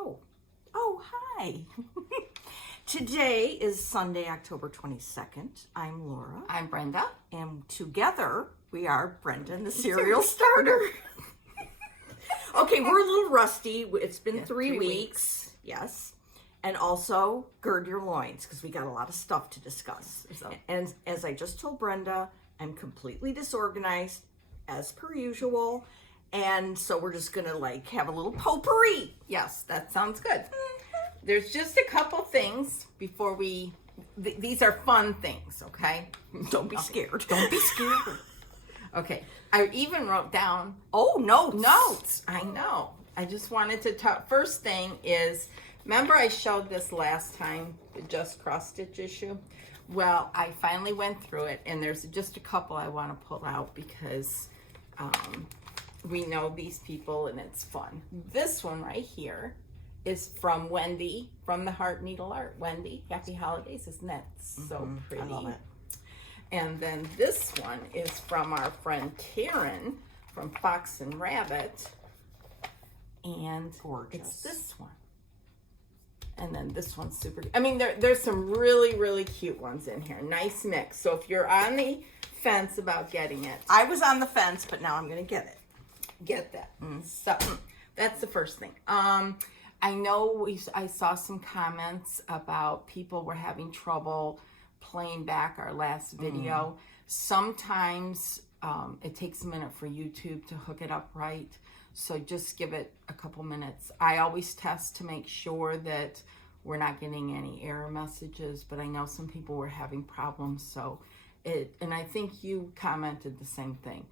Oh, hi. Today is Sunday, October 22nd. I'm Laura. I'm Brenda. And together we are Brenda and the Cereal Starter. Okay, we're a little rusty. It's been 3 weeks. Yes. And also, gird your loins, because we got a lot of stuff to discuss. So. And as I just told Brenda, I'm completely disorganized, as per usual. And so we're just going to, have a little potpourri. Yes, that sounds good. There's just a couple things before we... these are fun things, okay? Don't be scared. Don't be scared. Okay. I even wrote down... Oh, notes. Notes. I know. I just wanted to talk... First thing is... Remember I showed this last time, the just cross-stitch issue? Well, I finally went through it, and there's just a couple I want to pull out because we know these people, and it's fun. This one right here is from Wendy, from the Heart Needle Art. Wendy, happy holidays. Isn't that so pretty? I love it. And then this one is from our friend Karen from Fox and Rabbit. And gorgeous. It's this one. And then this one's super, I mean, there's some really, really cute ones in here. Nice mix. So if you're on the fence about getting it. I was on the fence, but now I'm going to get it. Get that. So that's the first thing. I know I saw some comments about people were having trouble playing back our last video. Sometimes it takes a minute for YouTube to hook it up right. So just give it a couple minutes. I always test to make sure that we're not getting any error messages, but I know some people were having problems. So and I think you commented the same thing.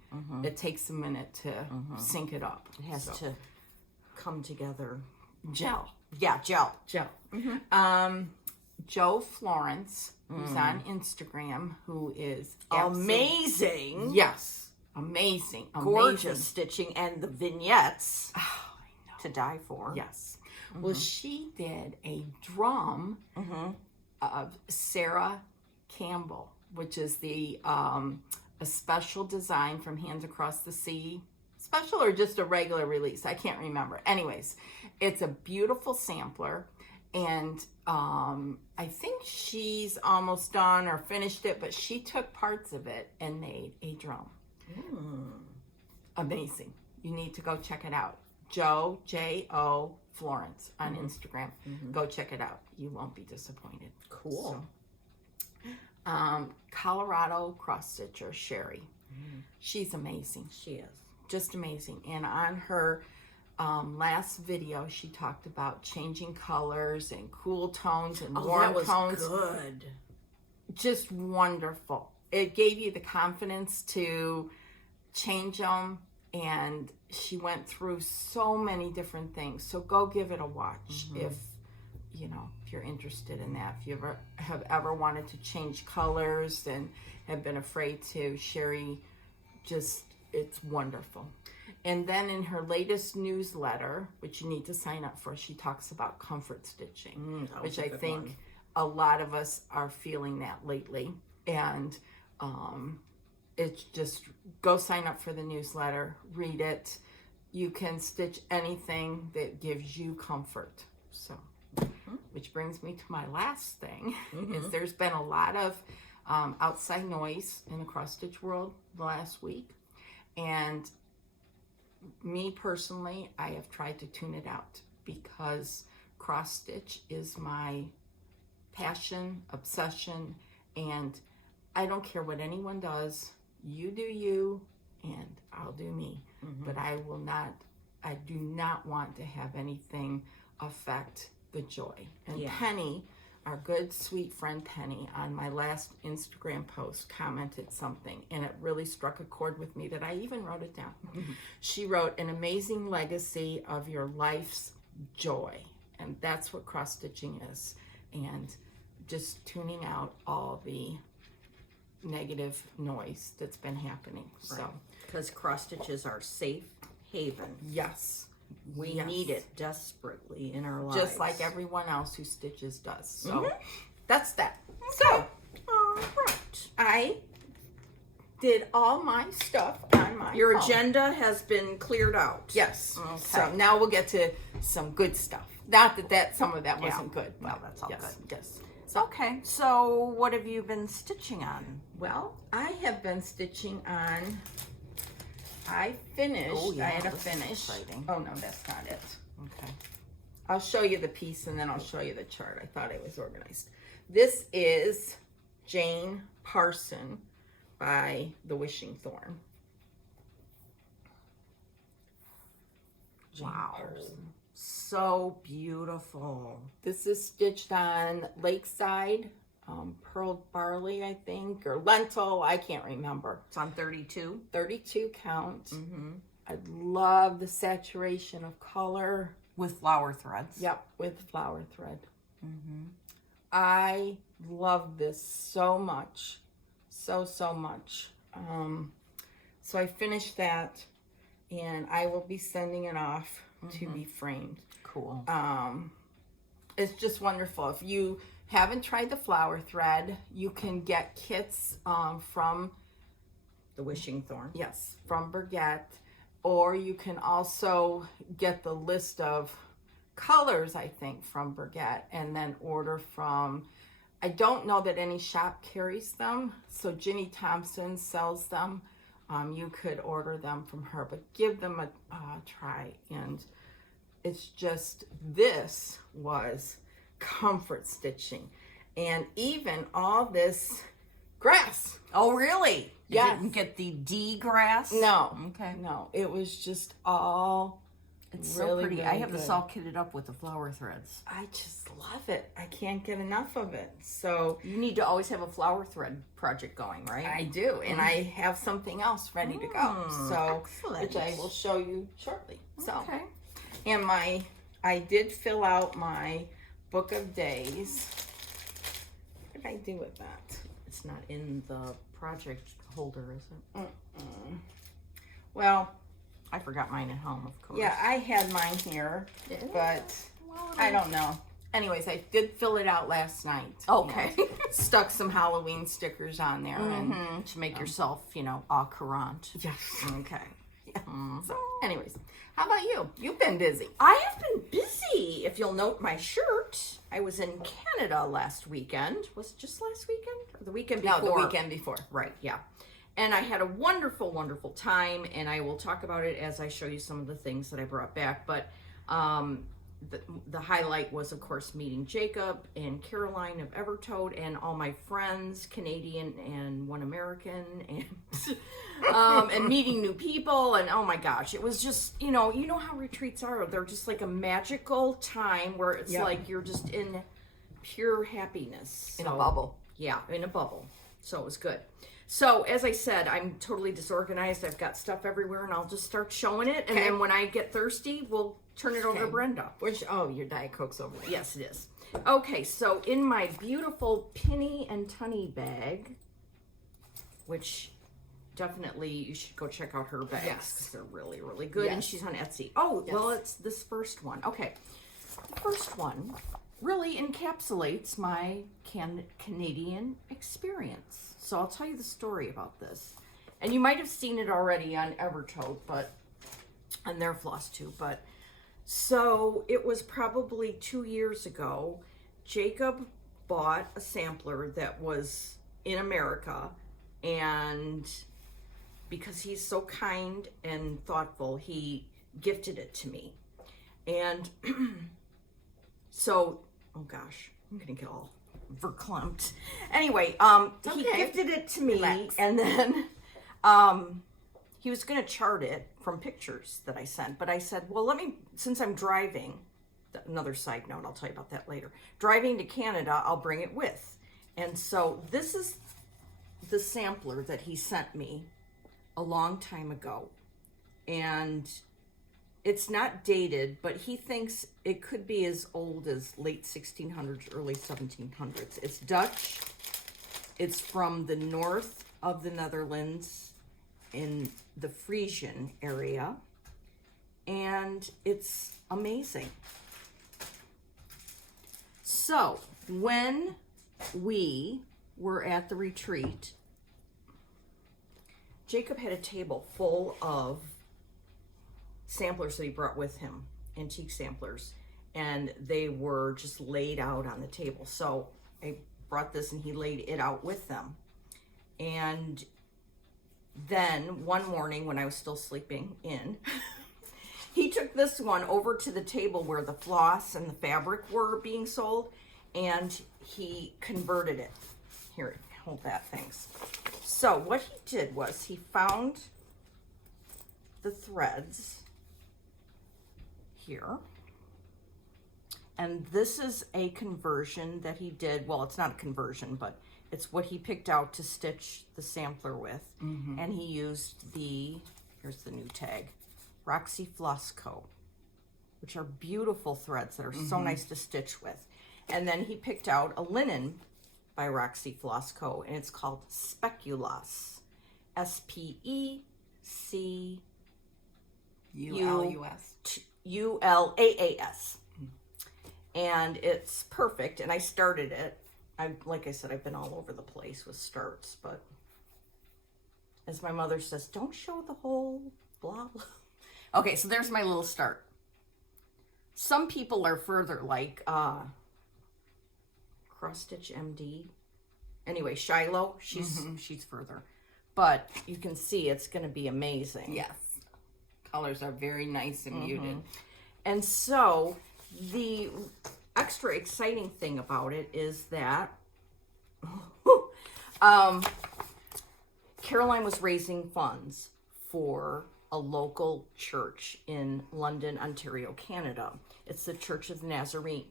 It takes a minute to sync it up. It has to come together. Gel. Yeah, gel. Joe Florence, who's on Instagram, who is amazing. Yes. Amazing. Gorgeous stitching and the vignettes to die for. Yes. Well, she did a drum of Sarah Campbell, which is the a special design from Hands Across the Sea. Special or just a regular release? I can't remember. Anyways, it's a beautiful sampler. And I think she's almost done or finished it, but she took parts of it and made a drum. Amazing. You need to go check it out. Joe, J-O, Florence on Instagram. Go check it out. You won't be disappointed. Cool. So, Colorado cross-stitcher Sherry. She's amazing. She is. Just amazing. And on her last video, she talked about changing colors and cool tones and warm tones. Good. Just wonderful. It gave you the confidence to change them, and she went through so many different things. So go give it a watch if you're interested in that. If you have ever wanted to change colors and have been afraid to, Sherry, it's wonderful. And then in her latest newsletter, which you need to sign up for, she talks about comfort stitching, which I think a lot of us are feeling that lately. And it's just go sign up for the newsletter, read it. You can stitch anything that gives you comfort. So, which brings me to my last thing is there's been a lot of outside noise in the cross stitch world the last week, and me personally, I have tried to tune it out because cross stitch is my passion, obsession, and I don't care what anyone does. You do you, and I'll do me. But I do not want to have anything affect the joy. And Penny, our good, sweet friend Penny, on my last Instagram post commented something, and it really struck a chord with me that I even wrote it down. She wrote, an amazing legacy of your life's joy. And that's what cross-stitching is. And just tuning out all the negative noise that's been happening. Right. So, because cross stitches are safe haven. Yes. We need it desperately in our lives. Just like everyone else who stitches does. So that's that. So all right. I did all my stuff on my Your phone. agenda has been cleared out. Yes. Okay. So now we'll get to some good stuff. Not that some of that wasn't good. No, But that's all yes, good. Yes. Okay, so what have you been stitching on? Well, I have been stitching on. I finished. Oh, yeah, I had a this is finish. exciting. Oh no, that's not it. Okay. I'll show you the piece and then I'll show you the chart. I thought it was organized. This is Jane Parsons by the Wishing Thorn. Wow. So beautiful. This is stitched on Lakeside, pearled barley, I think, or lentil. I can't remember. It's on 32. 32 count. Mm-hmm. I love the saturation of color. With flower threads. Yep, with flower thread. Mm-hmm. I love this so much. So much. So I finished that and I will be sending it off to be framed. Cool. It's just wonderful. If you haven't tried the flower thread, you can get kits from The Wishing Thorn. Yes, from Brenda, or you can also get the list of colors, I think, from Brenda, and then order from, I don't know that any shop carries them, so Ginny Thompson sells them. You could order them from her, but give them a try. And it's just, this was comfort stitching. And even all this grass. Oh, really? You Yes. didn't get the D grass? No. Okay. No, it was just all It's really, so pretty. I really have this good. all kitted up with the flower threads. I just love it. I can't get enough of it. So You need to always have a flower thread project going, right? I do, and I have something else ready to go. So excellent. which I will show you shortly. So Okay. and I did fill out my book of days. What did I do with that? It's not in the project holder, is it? Well, I forgot mine at home, of course. yeah, I had mine here, but Well, I don't know. Anyways, I did fill it out last night. Okay. And stuck some Halloween stickers on there. And To make yourself, au courant. yes. Okay. So, anyways, how about you? You've been busy. I have been busy. If you'll note my shirt, I was in Canada last weekend. Was it just last weekend? Or the weekend before? No, the weekend before. Right, yeah. And I had a wonderful, wonderful time, and I will talk about it as I show you some of the things that I brought back. But the highlight was, of course, meeting Jacob and Caroline of Evertoad and all my friends, Canadian and one American, and meeting new people. And oh my gosh, it was just, you know how retreats are. They're just like a magical time where it's like you're just in pure happiness. In a bubble. Yeah, in a bubble. So it was good. So, as I said, I'm totally disorganized. I've got stuff everywhere, and I'll just start showing it. And then when I get thirsty, we'll turn it over to Brenda. Your Diet Coke's over there. Yes, it is. Okay, so in my beautiful Penny and Tunny bag, which definitely you should go check out her bags. Yes. They're really, really good. And she's on Etsy. Oh, well, it's this first one. Okay. The first one really encapsulates my Canadian experience. So I'll tell you the story about this. And you might have seen it already on Evertoad, and their floss too. But so it was probably 2 years ago. Jacob bought a sampler that was in America, and because he's so kind and thoughtful, he gifted it to me. And so, oh gosh, I'm gonna get all verklempt. Anyway, he gifted it to me. Relax. And then he was gonna chart it from pictures that I sent, but I said, well, since I'm driving, another side note, I'll tell you about that later. Driving to Canada, I'll bring it with. And so this is the sampler that he sent me a long time ago. And it's not dated, but he thinks it could be as old as late 1600s, early 1700s. It's Dutch. It's from the north of the Netherlands in the Frisian area. And it's amazing. So, when we were at the retreat, Jacob had a table full of samplers that he brought with him, antique samplers, and they were just laid out on the table. So I brought this and he laid it out with them. And then one morning when I was still sleeping in, he took this one over to the table where the floss and the fabric were being sold, and he converted it. Here, hold that, thanks. So what he did was he found the threads here. And this is a conversion that he did. Well, it's not a conversion, but it's what he picked out to stitch the sampler with. And he used the, here's the new tag, Roxy Floss Co., which are beautiful threads that are so nice to stitch with. And then he picked out a linen by Roxy Floss Co., and it's called Speculoos. Speculas. And it's perfect, and I started it. Like I said, I've been all over the place with starts, but as my mother says, don't show the whole blah, blah. Okay, so there's my little start. Some people are further, like Cross Stitch MD. Anyway, Shiloh, she's further. But you can see it's going to be amazing. Yes. Colors are very nice and muted. And so the extra exciting thing about it is that Caroline was raising funds for a local church in London, Ontario, Canada. It's the Church of the Nazarene.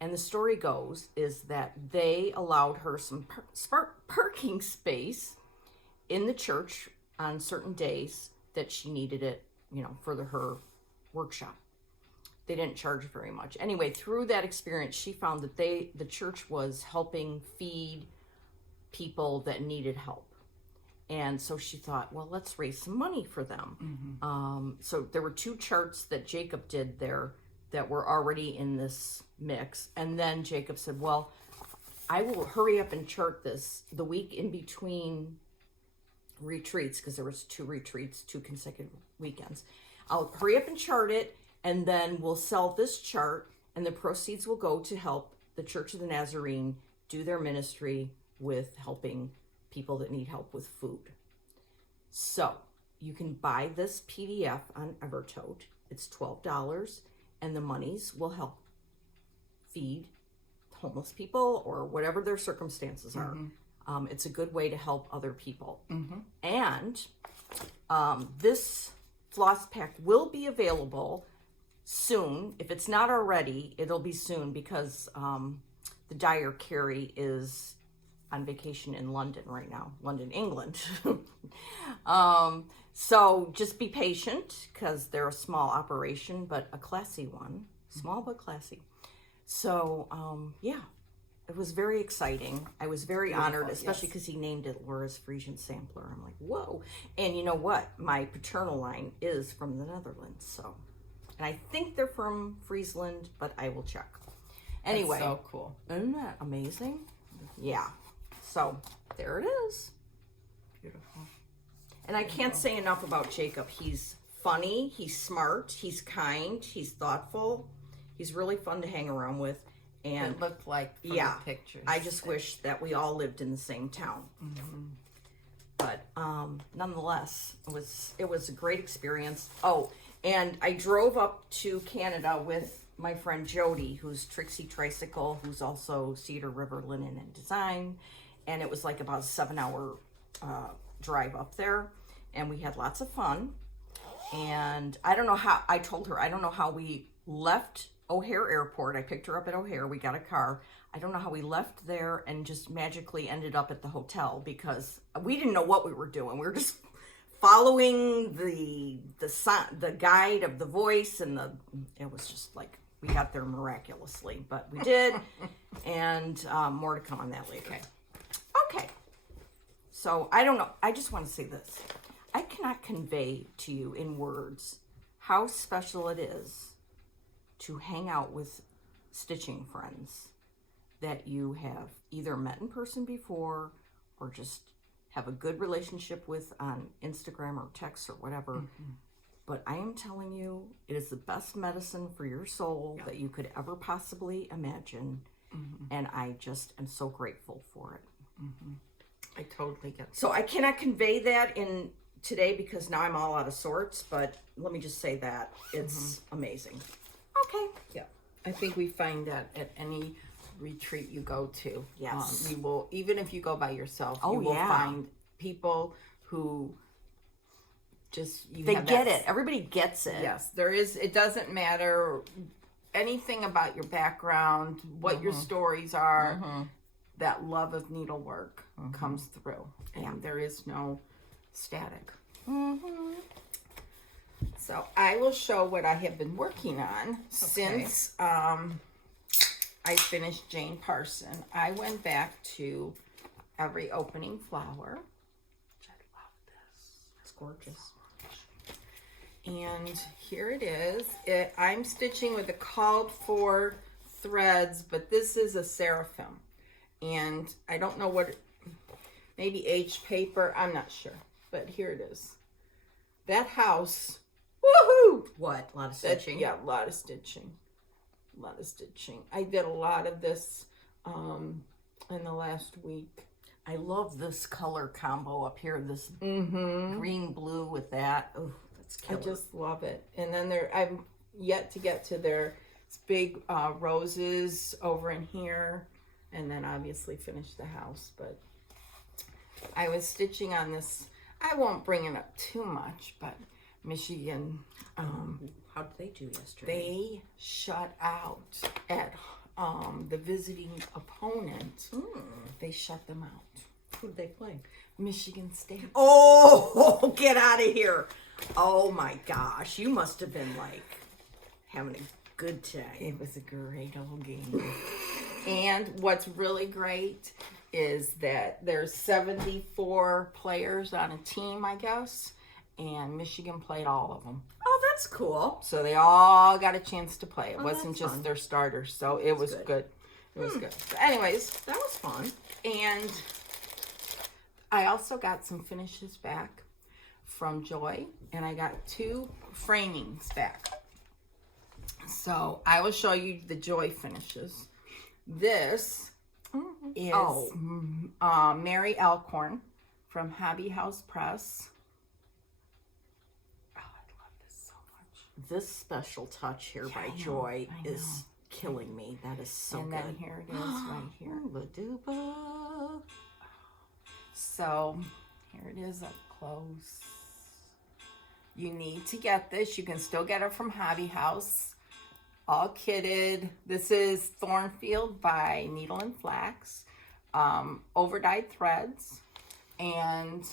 And the story goes is that they allowed her some parking space in the church on certain days that she needed it, for her workshop. They didn't charge very much. Anyway, through that experience, she found that the church was helping feed people that needed help. And so she thought, well, let's raise some money for them. So there were 2 charts that Jacob did there that were already in this mix. And then Jacob said, well, I will hurry up and chart this the week in between retreats, because there was 2 retreats, 2 consecutive weekends. I'll hurry up and chart it, and then we'll sell this chart, and the proceeds will go to help the Church of the Nazarene do their ministry with helping people that need help with food. So you can buy this PDF on Evertote. It's $12, and the monies will help feed homeless people or whatever their circumstances are. It's a good way to help other people. And this floss pack will be available soon. If it's not already, it'll be soon, because the dyer Carrie is on vacation in London right now, London, England. So just be patient, because they're a small operation, but a classy one. Small but classy. So yeah, it was very exciting. I was very honored, especially because he named it Laura's Frisian Sampler. I'm like, whoa. And you know what? My paternal line is from the Netherlands, so. And I think they're from Friesland, but I will check. Anyway. That's so cool. Isn't that amazing? Yeah. So there it is. Beautiful. And I can't say enough about Jacob. He's funny, he's smart, he's kind, he's thoughtful. He's really fun to hang around with. And it looked like from the pictures. I just wish that we all lived in the same town. But nonetheless, it was a great experience. Oh, and I drove up to Canada with my friend Jody, who's Trixie Tricycle, who's also Cedar River Linen and Design. And it was like about a 7-hour drive up there. And we had lots of fun. And I don't know how, I told her, I don't know how we left O'Hare Airport. I picked her up at O'Hare. We got a car. I don't know how we left there and just magically ended up at the hotel, because we didn't know what we were doing. We were just following the guide of the voice, and it was just like we got there miraculously, but we did. And more to come on that later. Okay. So I don't know. I just want to say this. I cannot convey to you in words how special it is to hang out with stitching friends that you have either met in person before or just have a good relationship with on Instagram or text or whatever. Mm-hmm. But I am telling you, it is the best medicine for your soul that you could ever possibly imagine. Mm-hmm. And I just am so grateful for it. Mm-hmm. I totally get that. So I cannot convey that in today because now I'm all out of sorts, but let me just say that it's amazing. Okay. Yeah. I think we find that at any retreat you go to. Yes. You will, even if you go by yourself, Oh, you will yeah. find people who just, They get it. Everybody gets it. Yes. There is, it doesn't matter anything about your background, what your stories are, that love of needlework comes through. And there is no static. So I will show what I have been working on since I finished Jane Parson. I went back to Every Opening Flower. I love this. It's gorgeous. And here it is. I'm stitching with the called for threads, but this is a seraphim. And I don't know what, maybe H paper, I'm not sure. But here it is. That house, woohoo! What? A lot of stitching? Yeah, a lot of stitching. A lot of stitching. I did a lot of this in the last week. I love this color combo up here. This green blue with that. Oh, that's killer. I just love it. And then I'm yet to get to their big roses over in here. And then obviously finish the house. But I was stitching on this. I won't bring it up too much, but Michigan, how did they do yesterday? they shut out at the visiting opponent. They shut them out. Who did they play? Michigan State. Oh, get out of here. Oh my gosh. You must have been like having a good time. It was a great old game. And what's really great is that there's 74 players on a team, I guess, and Michigan played all of them. Oh, that's cool. So they all got a chance to play. It wasn't that's just fun. their starters, so it was good. It was good. But anyways, That was fun. and I also got some finishes back from Joy, and I got 2 framings back. So I will show you the Joy finishes. This is Mary Elkhorn from Hobby House Press. Oh, I love this so much. This special touch here by I know, Joy I is know. killing me. That is so And good. then here it is right here. Ooba-dooba. So here it is up close. You need to get this. You can still get it from Hobby House. All kitted. This is Thornfield by Needle and Flax. Overdyed threads. And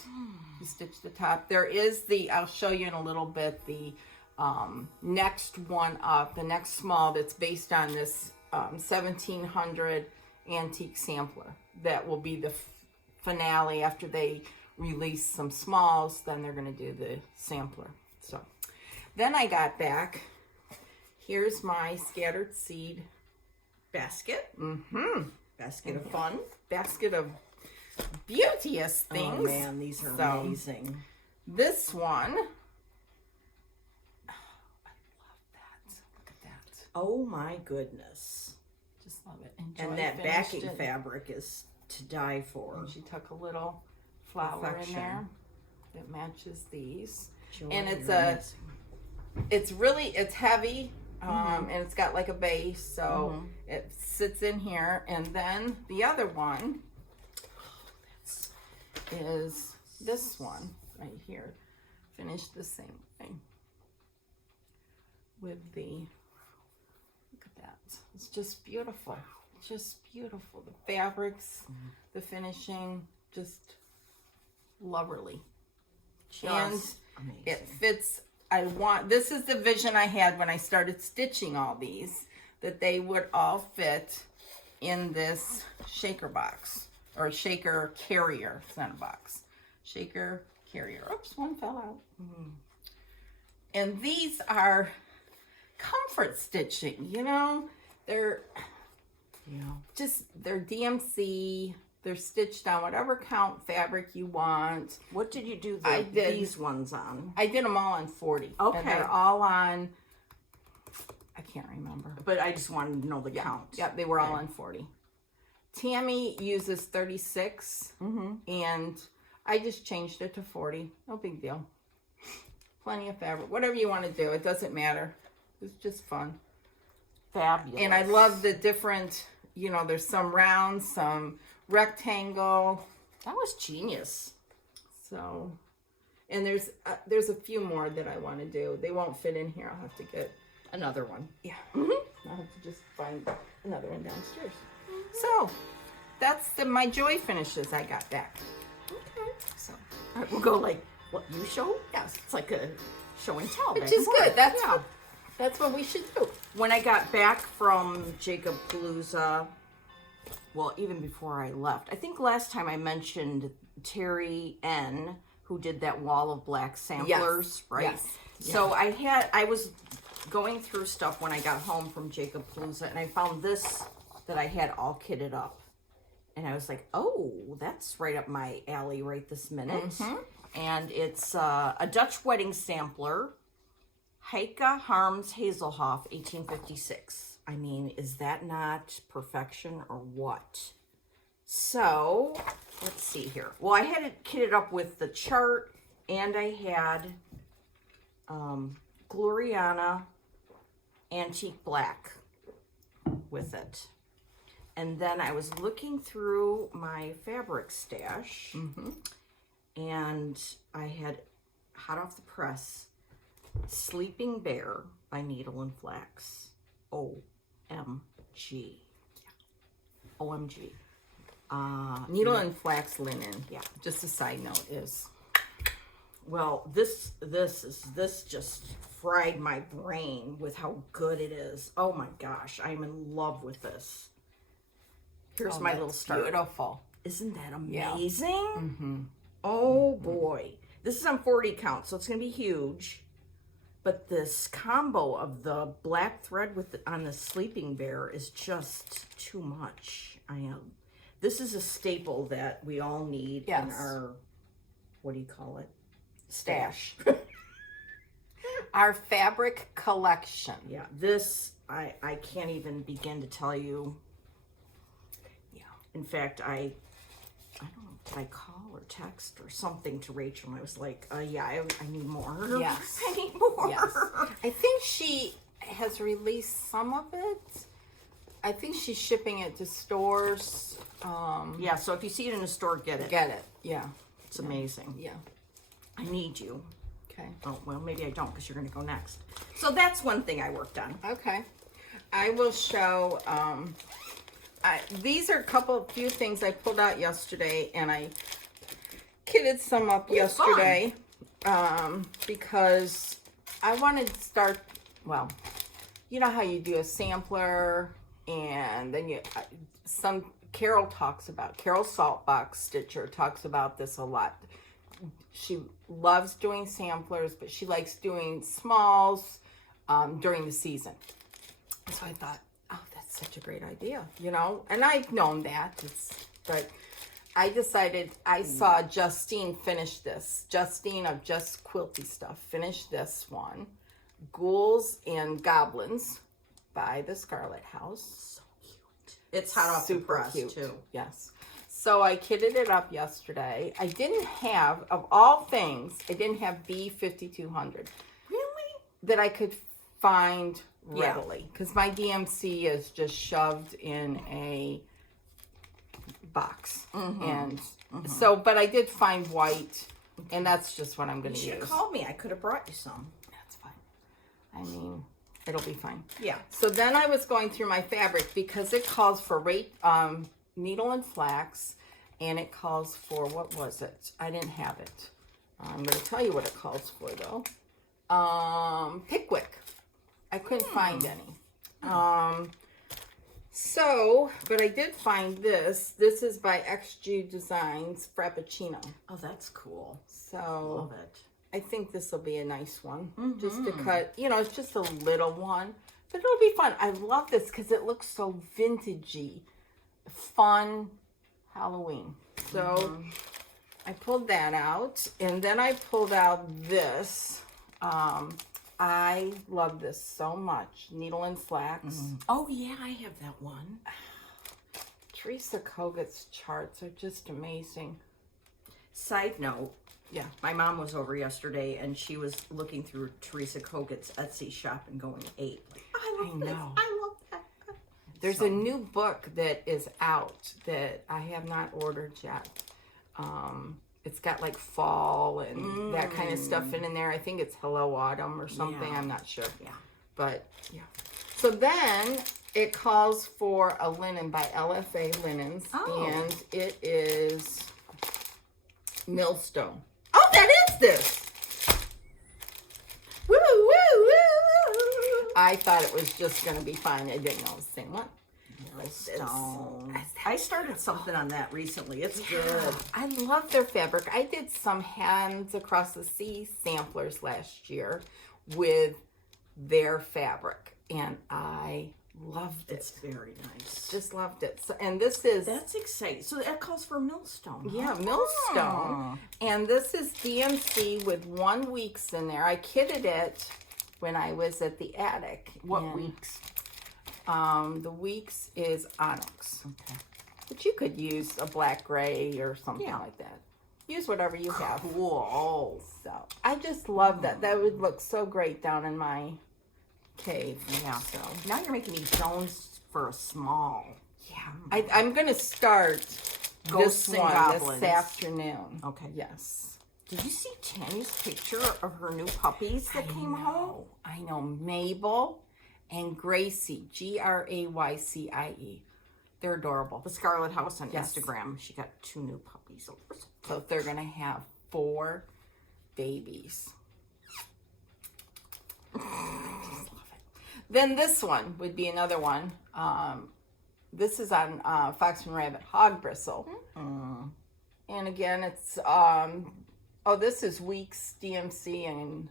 you stitch the top. There is I'll show you in a little bit, the next one up, the next small that's based on this 1700 antique sampler. That will be the finale after they release some smalls. Then they're going to do the sampler. So then I got back. Here's my scattered seed Basket. Basket of fun. basket of beauteous Oh things. man, these are So, amazing. This one, oh, I love that. Look at that. Oh my goodness. Just love it. And And Joy that finished backing it. fabric is to die for. And she took a little flower Perfection. in there that matches these. Joy, And it's you're amazing. it's heavy, and it's got like a base, so it sits in here. And then the other one is this one right here, finished the same way with the, look at that, it's just beautiful. Just beautiful. The fabrics, the finishing, just lovely. And Just amazing. it fits. This is the vision I had when I started stitching all these, that they would all fit in this shaker box, or shaker carrier. It's not a box. Shaker carrier. Oops, one fell out. And these are comfort stitching, you know? They're Yeah. they're DMC, They're stitched on whatever count fabric you want. What did you do these ones on? I did them all on 40. Okay. And they're all on, I can't remember. But I just wanted to know the count. Yep, they were all on 40. Tammy uses 36, and I just changed it to 40. No big deal. Plenty of fabric. Whatever you want to do, it doesn't matter. It's just fun. Fabulous. And I love the different, you know, there's some round, some rectangle. That was genius. So, and there's a few more that I want to do. They won't fit in here. I'll have to get another one. Yeah. I'll have to just find another one downstairs. So, that's my joy finishes I got back. Okay. So, all right, we'll go like what you show. Yes, it's like a show and tell. Which is good. That's what we should do. When I got back from Jacob Palooza, well, even before I left, I think last time I mentioned Terry N, who did that wall of black samplers, right? Yes. So I was going through stuff when I got home from Jacob Palooza, and I found this that I had all kitted up. And I was like, oh, that's right up my alley right this minute. And it's a Dutch wedding sampler, Heike Harms Hazelhoff, 1856. I mean, is that not perfection or what? So, let's see here. Well, I had it kitted up with the chart, and I had Gloriana Antique Black with it. And then I was looking through my fabric stash, and I had hot off the press Sleeping Bear by Needle and Flax. OMG. OMG. Needle and flax linen. Yeah. Just a side note is. Well, this just fried my brain with how good it is. Oh my gosh, I'm in love with this. Here's my little start. Beautiful. Isn't that amazing? Yeah. Oh boy. This is on 40 count, so it's going to be huge. But this combo of the black thread on the Sleeping Bear is just too much. This is a staple that we all need in our, what do you call it? Stash. Our fabric collection. Yeah, this, I can't even begin to tell you. Yeah. In fact, I don't know, did I call or text or something to Rachel? And I was like, yeah, I need more. Yes. I need more. Yes. I think she has released some of it. I think she's shipping it to stores. Yeah, so if you see it in a store, get it. Get it. Yeah. It's amazing. Yeah. I need you. Okay. Oh, well, maybe I don't because you're going to go next. So that's one thing I worked on. Okay. I will show, these are a few things I pulled out yesterday, and I kitted some up yesterday because I wanted to start, well, you know how you do a sampler, and then Carol Saltbox Stitcher talks about this a lot. She loves doing samplers, but she likes doing smalls during the season. So I thought, oh, that's such a great idea, you know? And I've known that, but I decided, I saw Justine finish this. Justine of Just Quilty Stuff finished this one. Ghouls and Goblins by the Scarlet House. So cute. It's hot off the press, too. Yes. So I kitted it up yesterday. I didn't have, of all things, I didn't have B5200. Really? That I could find readily. Because my DMC is just shoved in a box. And so, but I did find white, and that's just what I'm going to use. You should have called me. I could have brought you some. That's fine. I mean, it'll be fine. Yeah. So then I was going through my fabric because it calls for needle and flax, and it calls for, what was it? I didn't have it. I'm going to tell you what it calls for, though. Pickwick. I couldn't find any. But I did find this. This is by XG Designs Frappuccino. Oh, that's cool. So Love it. I think this will be a nice one. Just to cut, you know, it's just a little one. But it'll be fun. I love this because it looks so vintagey. Fun. Halloween. So I pulled that out, and then I pulled out this. I love this so much. Needle and Flax. Oh, yeah, I have that one. Teresa Kogut's charts are just amazing. Side note, Yeah. my mom was over yesterday, and she was looking through Teresa Kogut's Etsy shop and going ape. I love this. know. I love that. There's a new book that is out that I have not ordered yet. It's got like fall and that kind of stuff in there. I think it's Hello Autumn or something. Yeah. I'm not sure. Yeah. But yeah. So then it calls for a linen by LFA Linens. Oh. And it is Millstone. Oh, that is this. Woo, woo, woo. I thought it was just going to be fine. I didn't know it was the same one. Stone. I started something on that recently. It's good. I love their fabric. I did some Hands Across the Sea samplers last year with their fabric, and I loved it. It's very nice. Just loved it. So, and this is That's exciting. So that calls for millstone. yeah, Millstone, and this is DMC with 1 weeks in there. I kitted it when I was at the attic. What and, weeks? The weeks is onyx. Okay. But you could use a black gray or something Yeah. like that. Use whatever you have. Cool. So I just love that. That would look so great down in my cave. Yeah. So Now you're making me Jones for a small. yeah, I'm gonna start Ghosts this and one Goblins. this afternoon. Okay. Yes. Did you see Tammy's picture of her new puppies that came home? I know Mabel and Gracie. Graycie. They're adorable. The Scarlet House on Yes. Instagram. She got 2 new puppies. So they're gonna have 4 babies. I just love it. Then this one would be another one. This is on Fox and Rabbit Hog Bristle. And again, it's, this is Weeks DMC and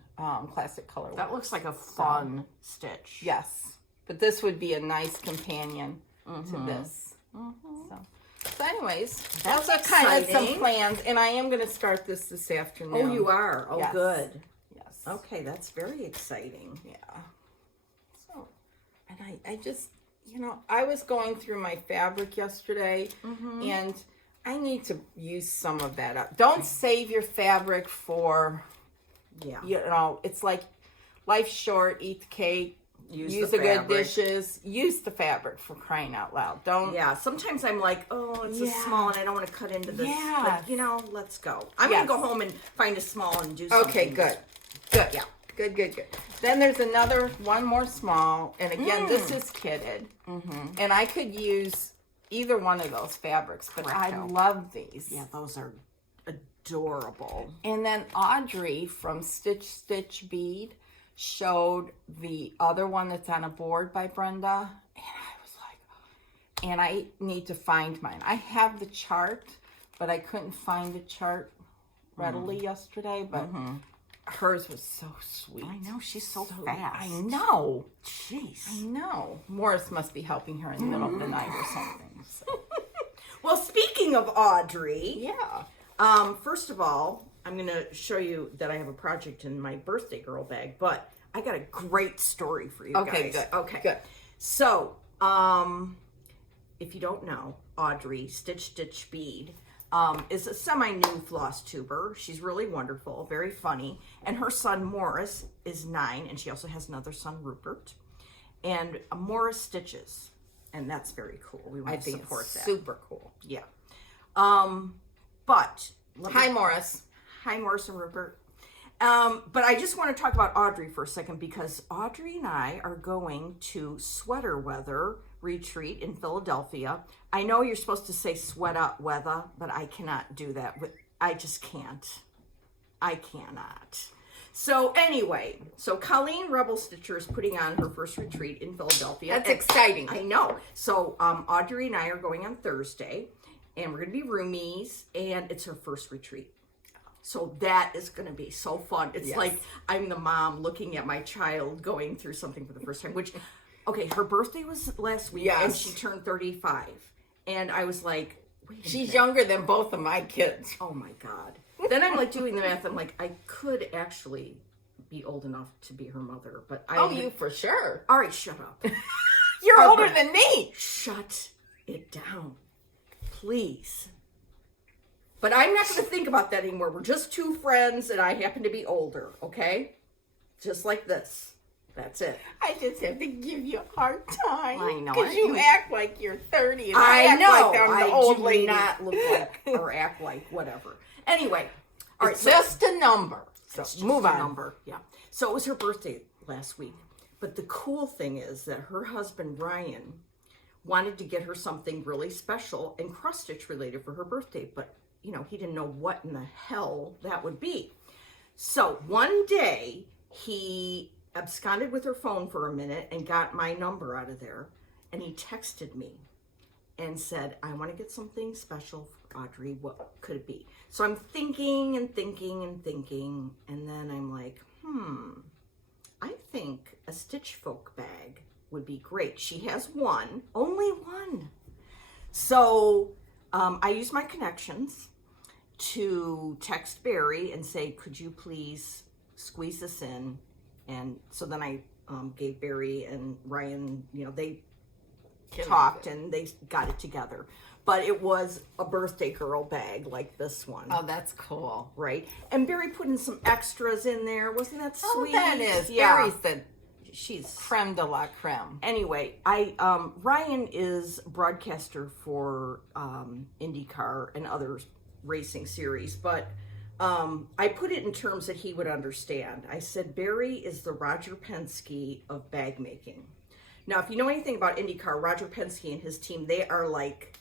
Classic Color. That looks like a fun stitch. Yes. But this would be a nice companion to this. So anyways, That's those are kind of some exciting. plans. And I am going to start this afternoon. Oh, you are? Oh, Yes. good. Yes. Okay, that's very exciting. Yeah. So, and I just, I was going through my fabric yesterday, and I need to use some of that up. Don't save your fabric for, Yeah. it's like life's short, eat the cake, use the the good fabric. dishes, use the fabric, for crying out loud. Don't. Yeah, sometimes I'm like, oh, it's a Yeah. small and I don't want to cut into this. Yes. But, let's go. I'm Yes. going to go home and find a small and do something. Okay, good. Good. Yeah. Good. Then there's one more small, and again, this is kitted. And I could use either one of those fabrics, but I Correcto. love these. Yeah, those are adorable. And then Audrey from Stitch Bead showed the other one that's on a board by Brenda, and I was like, and I need to find mine. I have the chart, but I couldn't find the chart readily yesterday, but hers was so sweet. I know, she's so fast. I know. Jeez. I know. Morris must be helping her in the middle of the night or something. So. Well, speaking of Audrey, Yeah. first of all, I'm going to show you that I have a project in my birthday girl bag, but I got a great story for you Okay, guys. good. Okay. Good. So, if you don't know, Audrey, Stitch Bead, is a semi-new floss tuber. She's really wonderful, very funny. And her son, Morris, is 9, and she also has another son, Rupert. And Morris stitches, and that's very cool. We want I to think support it's that. super cool. Yeah. But Hi, Morris. Hi, Morris and Rupert. But I just want to talk about Audrey for a second, because Audrey and I are going to Sweater Weather Retreat in Philadelphia. I know you're supposed to say sweat up weather, but I cannot do that. I just can't. I cannot. So anyway, Colleen Rebel Stitcher is putting on her first retreat in Philadelphia. That's exciting. I know. So Audrey and I are going on Thursday, and we're going to be roomies, and it's her first retreat. So that is going to be so fun. It's like I'm the mom looking at my child going through something for the first time, which, okay, her birthday was last week, and she turned 35. And I was like, wait a She's minute. younger than both of my kids. Oh my God. Then I'm like doing the math. I'm like, I could actually be old enough to be her mother, but You for sure. All right, shut up. You're Oh, older but- than me. Shut it down, please. But I'm not going to think about that anymore. We're just two friends, and I happen to be older, okay? Just like this. That's it. I just have to give you a hard time. I know. Because you act like you're 30 and I act know. like I'm the old do lady. not look like or act like whatever. Anyway, all right. It's just a number. So It's move just a on. number. Yeah. So it was her birthday last week. But the cool thing is that her husband, Ryan, wanted to get her something really special and cross-stitch related for her birthday. But, he didn't know what in the hell that would be. So one day, he absconded with her phone for a minute and got my number out of there. And he texted me and said, I want to get something special for Audrey. What could it be? So I'm thinking and thinking and thinking. And then I'm like, I think a Stitch Folk bag would be great. She has one, only one. So I used my connections to text Barry and say, could you please squeeze this in? And so then I gave Barry and Ryan, they talked and they got it together. But it was a birthday girl bag like this one. Oh, that's cool. Right? And Barry put in some extras in there. Wasn't that sweet? Oh, that is. Yeah. Barry's the She's creme de la creme. Anyway, Ryan is broadcaster for IndyCar and other racing series, but I put it in terms that he would understand. I said, Barry is the Roger Penske of bag making. Now, if you know anything about IndyCar, Roger Penske and his team, they are like,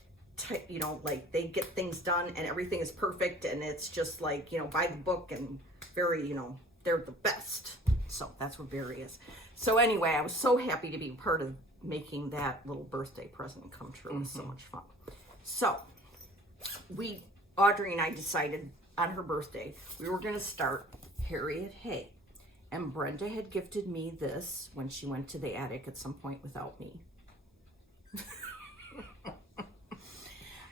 like they get things done and everything is perfect and it's just like, by the book and very, they're the best. So that's what Barry is. So anyway, I was so happy to be part of making that little birthday present come true. It was so much fun. So Audrey and I decided on her birthday, we were going to start Harriet Hay. And Brenda had gifted me this when she went to the attic at some point without me.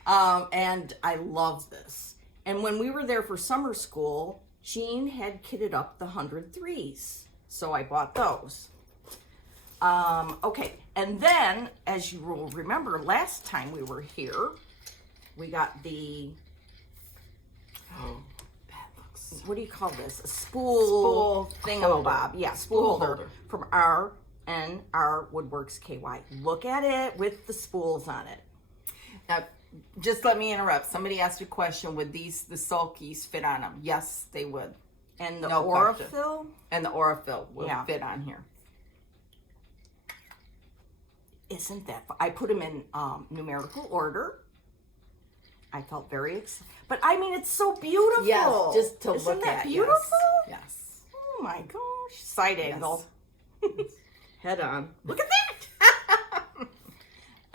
And I love this. And when we were there for summer school, Jean had kitted up the 100 threes. So I bought those. Okay. And then, as you will remember, last time we were here, we got the, That looks what do you call this? A spool thingamabob. Yeah, spool holder from R&R Woodworks KY. Look at it with the spools on it. Now, just let me interrupt. Somebody asked a question. Would the sulkies fit on them? Yes, they would. And the No question. Aurafill. And the Aurafill will Yeah. fit on here. Isn't that fun? I put them in numerical order. I felt very excited. But I mean, it's so beautiful. Yes, just to Isn't look that at. beautiful? Yes. Oh my gosh. Side angle. Head on. Look at that.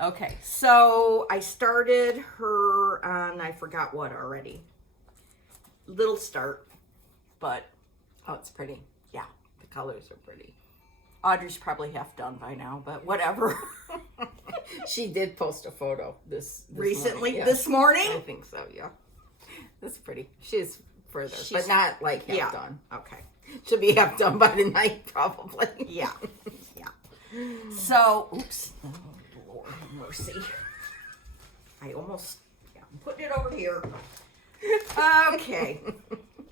Okay, so I started her on, I forgot what already. Little start, but Oh, it's pretty. yeah. The colors are pretty. Audrey's probably half done by now, but whatever. She did post a photo this Recently, morning. Yeah. this morning? I think so, yeah. That's pretty. She's further, She's- but not like half Yeah. done. Okay. She'll be half done by the night, probably. Yeah. Yeah. So, oops. Oh, Lord have mercy. I almost, I'm putting it over here. Okay.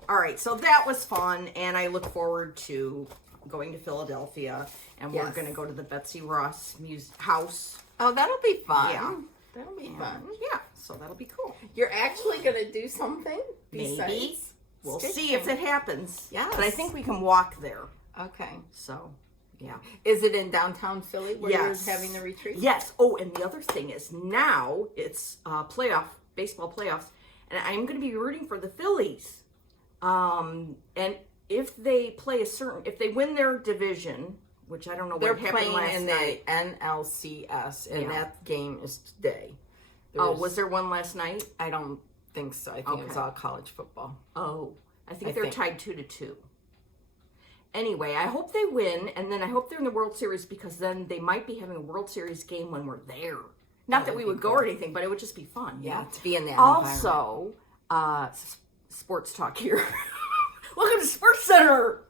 All right. So that was fun. And I look forward to going to Philadelphia. And we're Yes. going to go to the Betsy Ross house. Oh, that'll be fun. Yeah. That'll be And, fun. yeah. So that'll be cool. You're actually going to do something Maybe. besides We'll stitching? see if it happens. Yes. But I think we can walk there. Okay. So, yeah. Is it in downtown Philly where Yes. you're having the retreat? Yes. Oh, and the other thing is now it's baseball playoffs, and I'm going to be rooting for the Phillies. And if they play if they win their division, which I don't know They're what happened playing last in night. the NLCS, and Yeah. that game is today. Oh, was there one last night? I don't think so. I think it was Okay. all college football. Oh, I think I they're think. tied 2-2. Anyway, I hope they win, and then I hope they're in the World Series because then they might be having a World Series game when we're there. Not that we would go or anything, but it would just be fun. Yeah, to be in that environment. Also, sports talk here. Welcome to Sports Center.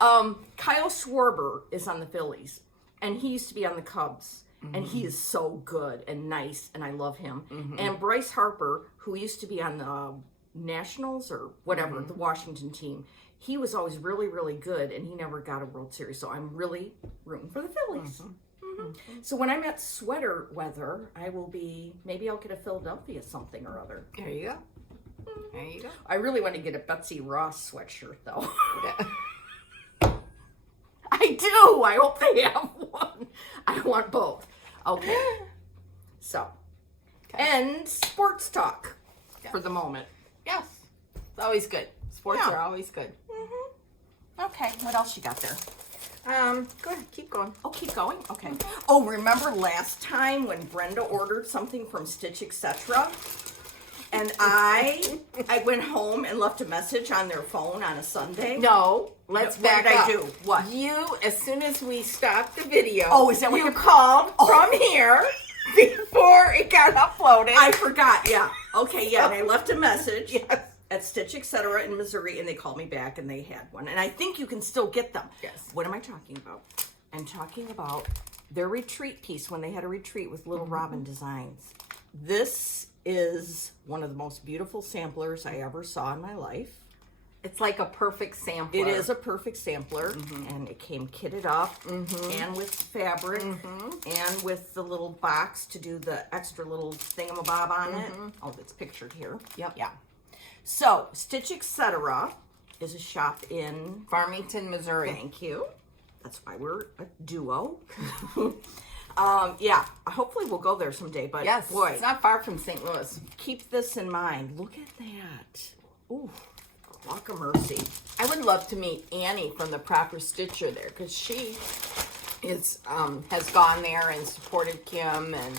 Kyle Schwarber is on the Phillies, and he used to be on the Cubs, and he is so good and nice, and I love him. And Bryce Harper, who used to be on the Nationals or whatever, the Washington team, he was always really, really good, and he never got a World Series. So I'm really rooting for the Phillies. So when I'm at sweater weather, maybe I'll get a Philadelphia something or other. There you go. There you go. I really want to get a Betsy Ross sweatshirt, though. I do. I hope they have one. I want both. Okay. So, and sports talk for the moment. Yes. It's always good. Sports are always good. Okay. What else you got there? Go ahead. Keep going. Oh, keep going? Okay. Oh, remember last time when Brenda ordered something from Stitch Etc.? And I went home and left a message on their phone on a Sunday. No, let's back up. What did I do? What? You, as soon as we stopped the video, oh, is that what you called from here before it got uploaded? I forgot, yeah. Okay, yeah, and I left a message at Stitch Etc. in Missouri, and they called me back, and they had one. And I think you can still get them. Yes. What am I talking about? I'm talking about their retreat piece when they had a retreat with Little Robin Designs. This is one of the most beautiful samplers I ever saw in my life. It's like a perfect sampler. It is a perfect sampler, and it came kitted up, and with fabric, and with the little box to do the extra little thingamabob on it. Oh, that's pictured here. Yep. Yeah. So, Stitch Etc. is a shop in Farmington, Missouri. Thank you. That's why we're a duo. Yeah, hopefully we'll go there someday, but yes, boy, it's not far from St. Louis. Keep this in mind. Look at that. Ooh, walk of mercy. I would love to meet Annie from the Proper Stitcher there, because she is has gone there and supported Kim, and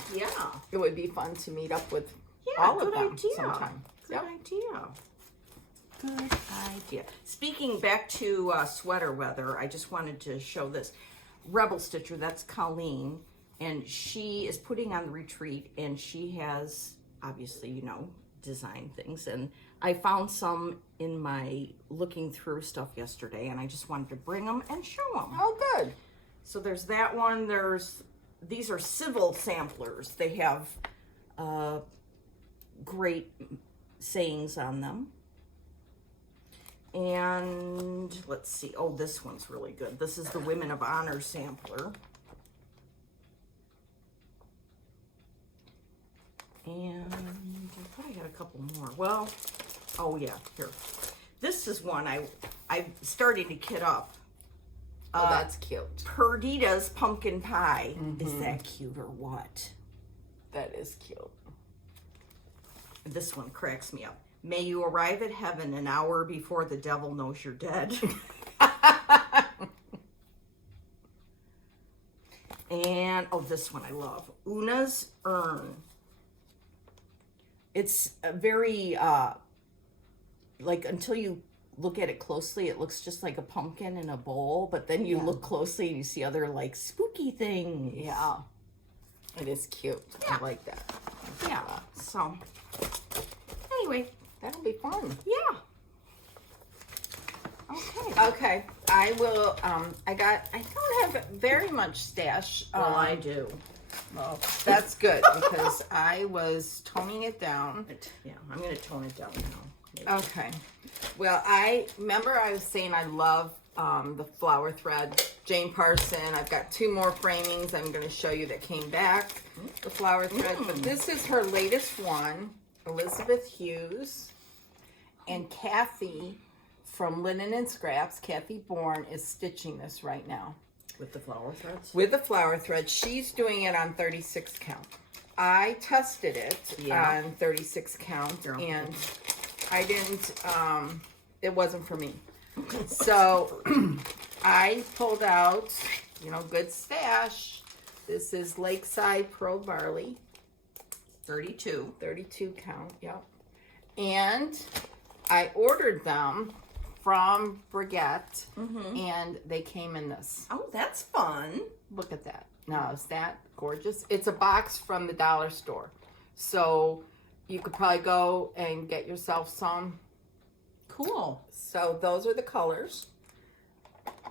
it would be fun to meet up with all of them sometime. Good idea. Good idea. Speaking back to sweater weather, I just wanted to show this. Rebel Stitcher, that's Colleen, and she is putting on the retreat, and she has, obviously, designed things, and I found some in my looking through stuff yesterday, and I just wanted to bring them and show them. Oh, good. So there's that one. These are civil samplers. They have great sayings on them. And let's see. Oh, this one's really good. This is the Women of Honor sampler. And I thought I got a couple more. Well, oh yeah, here. This is one I'm starting to kit up. Oh, that's cute. Perdita's Pumpkin Pie. Is that cute or what? That is cute. This one cracks me up. May you arrive at heaven an hour before the devil knows you're dead. And, oh, this one I love. Una's Urn. It's a very, until you look at it closely, it looks just like a pumpkin in a bowl, but then you look closely and you see other, spooky things. Yeah. It is cute. Yeah. I like that. Yeah. So, anyway. That'll be fun. Yeah. Okay. Okay. I will, I don't have very much stash. Well, I do. Well, that's good because I was toning it down. Yeah, I'm going to tone it down now. Maybe. Okay. Well, I was saying I love the flower thread. Jane Parsons. I've got 2 more framings I'm going to show you that came back. The flower thread. But this is her latest one. Elizabeth Hughes. And Kathy from Linen and Scraps, Kathy Bourne, is stitching this right now. With the flower threads? With the flower thread. She's doing it on 36 count. I tested it on 36 count, and I didn't, it wasn't for me. So I pulled out, good stash. This is Lakeside Pearl Barley. 32 count, yep. And I ordered them from Brigette, and they came in this. Oh, that's fun. Look at that. Now, is that gorgeous? It's a box from the dollar store. So you could probably go and get yourself some. Cool. So those are the colors.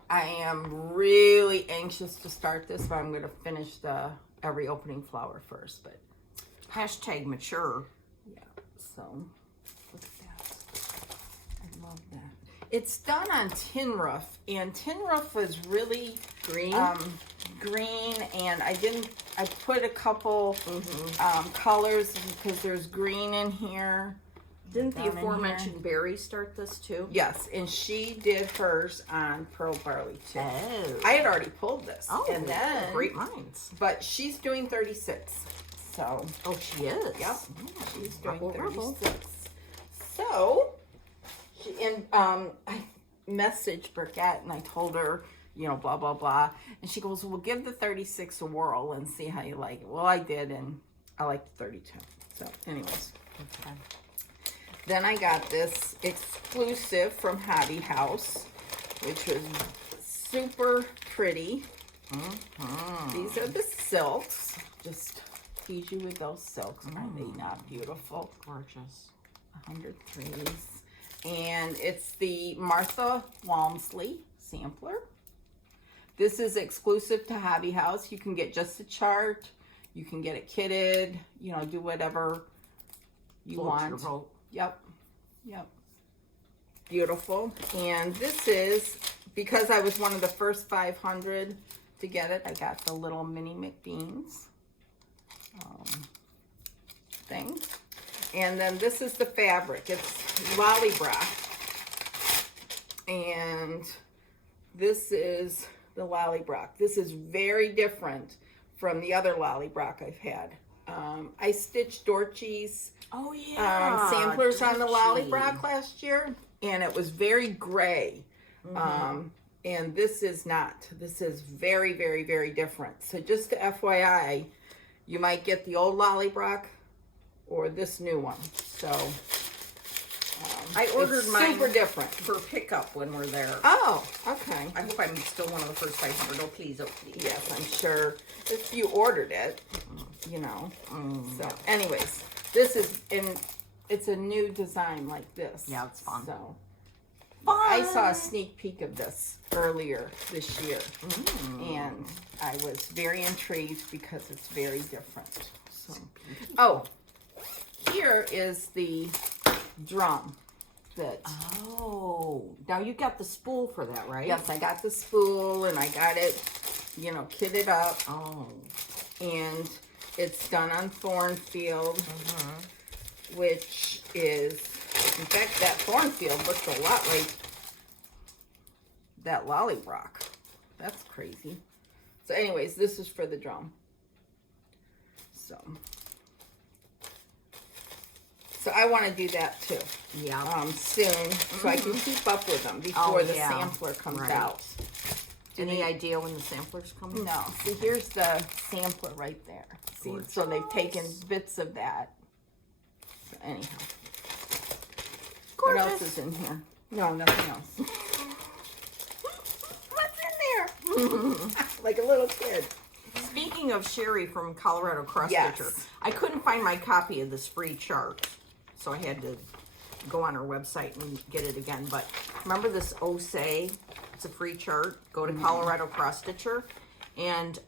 I am really anxious to start this, but I'm going to finish the every opening flower first. But Hashtag mature. yeah, so look at that. I love that. It's done on tin roof, and tin roof was really Green. green, and I put a couple colors because there's green in here. Didn't the down in aforementioned Barry start this too? Yes, and she did hers on pearl barley too. Oh. I had already pulled this. Oh, and then, great minds. but she's doing 36. So, Oh, she is. yep, she's doing Rebel, rebel. 36. So, I messaged Becca and I told her, you know, blah, blah, blah. And she goes, well, give the 36 a whirl and see how you like it. Well, I did, and I like the 32. So, anyways. Okay. Then I got this exclusive from Hobby House, which was super pretty. These are the silks. Just tease you with those silks. Are they not beautiful? Gorgeous. 100 trees. And it's the Martha Walmsley sampler. This is exclusive to Hobby House. You can get just a chart. You can get it kitted. You know, do whatever you want. Yep. Beautiful. And this is, because I was one of the first 500 to get it, I got the little mini McBeans thing. And then this is the fabric. It's Lollybrock. And this is the Lollybrock. This is very different from the other Lollybrock I've had. I stitched Dorothy's Oh yeah. samplers on the Dorothy. Lollybrock last year, and it was very gray. And this is not. This is very, very, very different. So just to FYI, you might get the old Lollybrock or this new one. So I ordered mine super different for pickup when we're there. Oh, okay. I hope I'm still one of the first 500. Oh please, oh please. Yes, I'm sure if you ordered it, you know. So, anyways, this is it's a new design like this. Yeah, it's fun. So, Fun. I saw a sneak peek of this earlier this year, and I was very intrigued because it's very different. So, oh, here is the drum. That Oh, now you got the spool for that, right? yes, I got the spool and I got it, you know, kitted up. Oh. And it's done on Thornfield, which is, in fact, that Thornfield looks a lot like that Lollybrock. That's crazy. So anyways, this is for the drum. So I want to do that too. Yeah. Soon, so I can keep up with them before the sampler comes out. Any idea when the sampler's coming? No. See, here's the sampler right there. See, so they've taken bits of that. So anyhow. Gorgeous. What else is in here? No, nothing else. What's in there? Like a little kid. Speaking of Sherry from Colorado Cross Yes. Stitcher, I couldn't find my copy of this free chart, so I had to go on her website and get it again. But remember this Osei? It's a free chart. Go to Colorado Cross Stitcher, and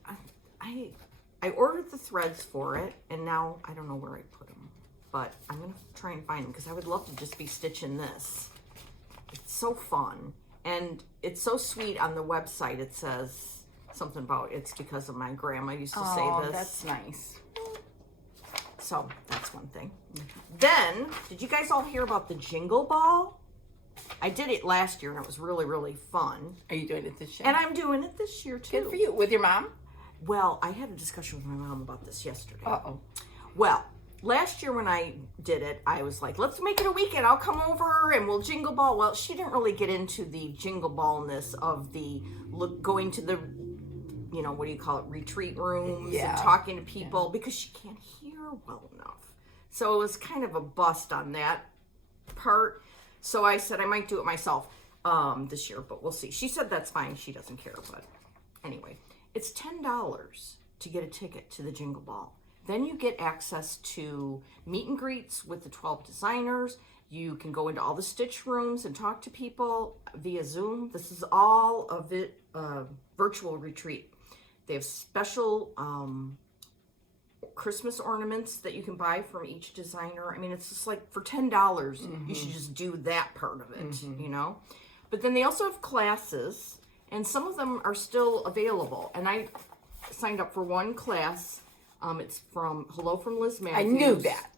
I ordered the threads for it, and now I don't know where I put them, but I'm gonna try and find them because I would love to just be stitching this. It's so fun, and it's so sweet. On the website, it says something about it's because of my grandma used to say this. That's nice. So that's one thing. Then, did you guys all hear about the Jingle Ball? I did it last year and it was really, really fun. Are you doing it this year? And I'm doing it this year too. Good for you. With your mom? Well, I had a discussion with my mom about this yesterday. Uh-oh. Well, last year when I did it, I was like, let's make it a weekend. I'll come over and we'll Jingle Ball. Well, she didn't really get into the Jingle Ballness of the going to the, you know, what do you call it, retreat rooms and talking to people because she can't hear well enough. So it was kind of a bust on that part. So I said I might do it myself this year, but we'll see. She said that's fine. She doesn't care, but anyway. It's $10 to get a ticket to the Jingle Ball. Then you get access to meet and greets with the 12 designers. You can go into all the stitch rooms and talk to people via Zoom. This is all of it virtual retreat. They have special Christmas ornaments that you can buy from each designer. I mean, it's just like for $10, you should just do that part of it, you know? But then they also have classes, and some of them are still available. And I signed up for one class. It's from Hello from Liz Matthews. I knew that.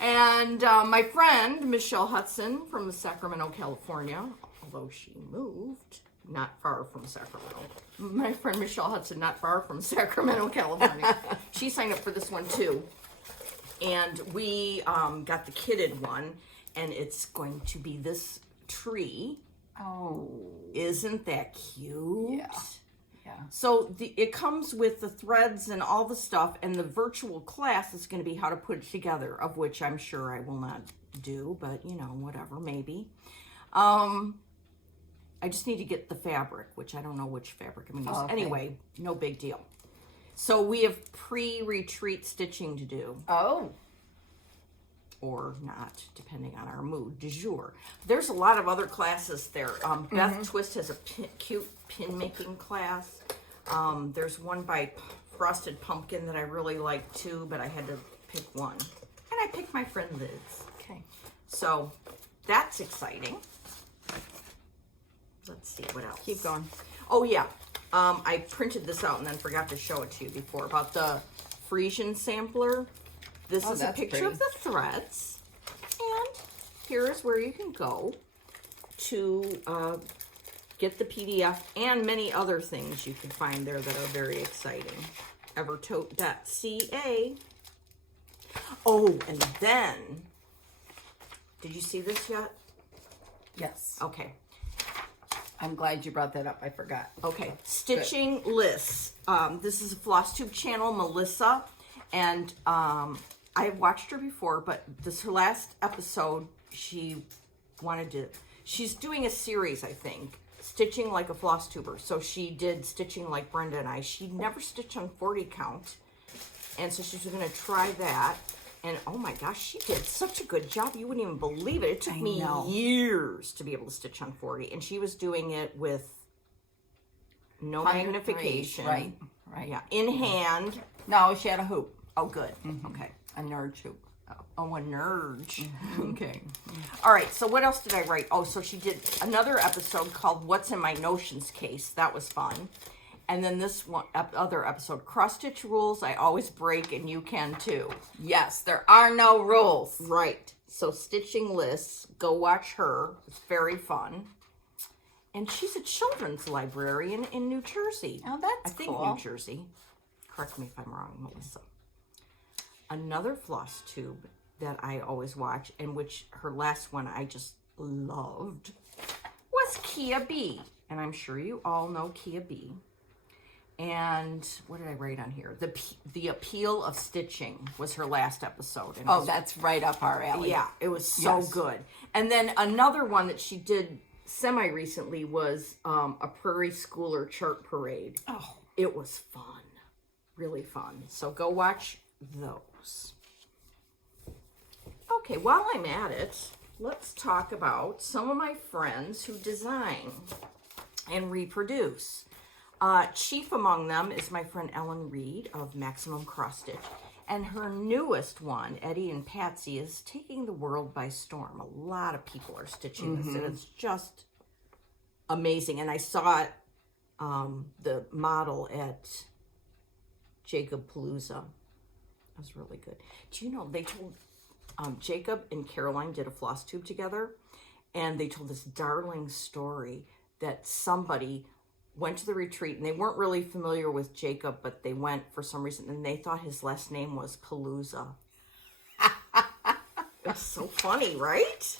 And my friend, Michelle Hudson from Sacramento, California, although she moved not far from Sacramento. My friend Michelle Hudson, not far from Sacramento, California. She signed up for this one too. And we got the kidded one, and it's going to be this tree. Oh. Isn't that cute? Yeah. Yeah. So it comes with the threads and all the stuff, and the virtual class is going to be how to put it together, of which I'm sure I will not do, but you know, whatever, maybe. I just need to get the fabric, which I don't know which fabric I'm going to use. Okay. Anyway, no big deal. So we have pre-retreat stitching to do. Oh. Or not, depending on our mood du jour. There's a lot of other classes there. Beth Twist has a cute pin making class. There's one by Frosted Pumpkin that I really like too, but I had to pick one. And I picked my friend Liz. Okay. So that's exciting. Let's see what else. Keep going. Oh yeah, I printed this out and then forgot to show it to you before about the Frisian sampler. This is a picture of the threads, and here is where you can go to get the PDF and many other things you can find there that are very exciting. Evertote.ca. Oh, and then, did you see this yet? Yes. Okay. I'm glad you brought that up. I forgot. Okay. Stitching lists. This is a floss tube channel, Melissa, and I've watched her before, but this her last episode. She's doing a series, I think, stitching like a floss tuber. So she did stitching like Brenda and I. She never stitched on 40 count, and so she's going to try that. And oh my gosh, she did such a good job. You wouldn't even believe it. It took me years to be able to stitch on 40. And she was doing it with no magnification. Right. Yeah. In hand. No, she had a hoop. Oh, good. Okay. A nerd hoop. Oh, a nerd. Okay. All right. So what else did I write? Oh, so she did another episode called What's in My Notions Case. That was fun. And then this one, other episode, cross stitch rules. I always break, and you can too. Yes, there are no rules. Right. So stitching lists. Go watch her. It's very fun. And she's a children's librarian in New Jersey. Oh, that's cool. cool. New Jersey. Correct me if I'm wrong, Melissa. Another floss tube that I always watch, and which her last one I just loved, was Kia B. And I'm sure you all know Kia B. And what did I write on here? The Appeal of Stitching was her last episode. And that's right up our alley. Yeah, it was so good. And then another one that she did semi-recently was a Prairie Schooler chart parade. Oh. It was fun. Really fun. So go watch those. Okay, while I'm at it, let's talk about some of my friends who design and reproduce. Chief among them is my friend Ellen Reed of Maximum Cross Stitch. And her newest one, Eddie and Patsy, is taking the world by storm. A lot of people are stitching this, and it's just amazing. And I saw it, the model at Jacob Palooza. That was really good. Do you know, they told, Jacob and Caroline did a floss tube together, and they told this darling story that somebody went to the retreat, and they weren't really familiar with Jacob, but they went for some reason, and they thought his last name was Palooza. It's so funny, right?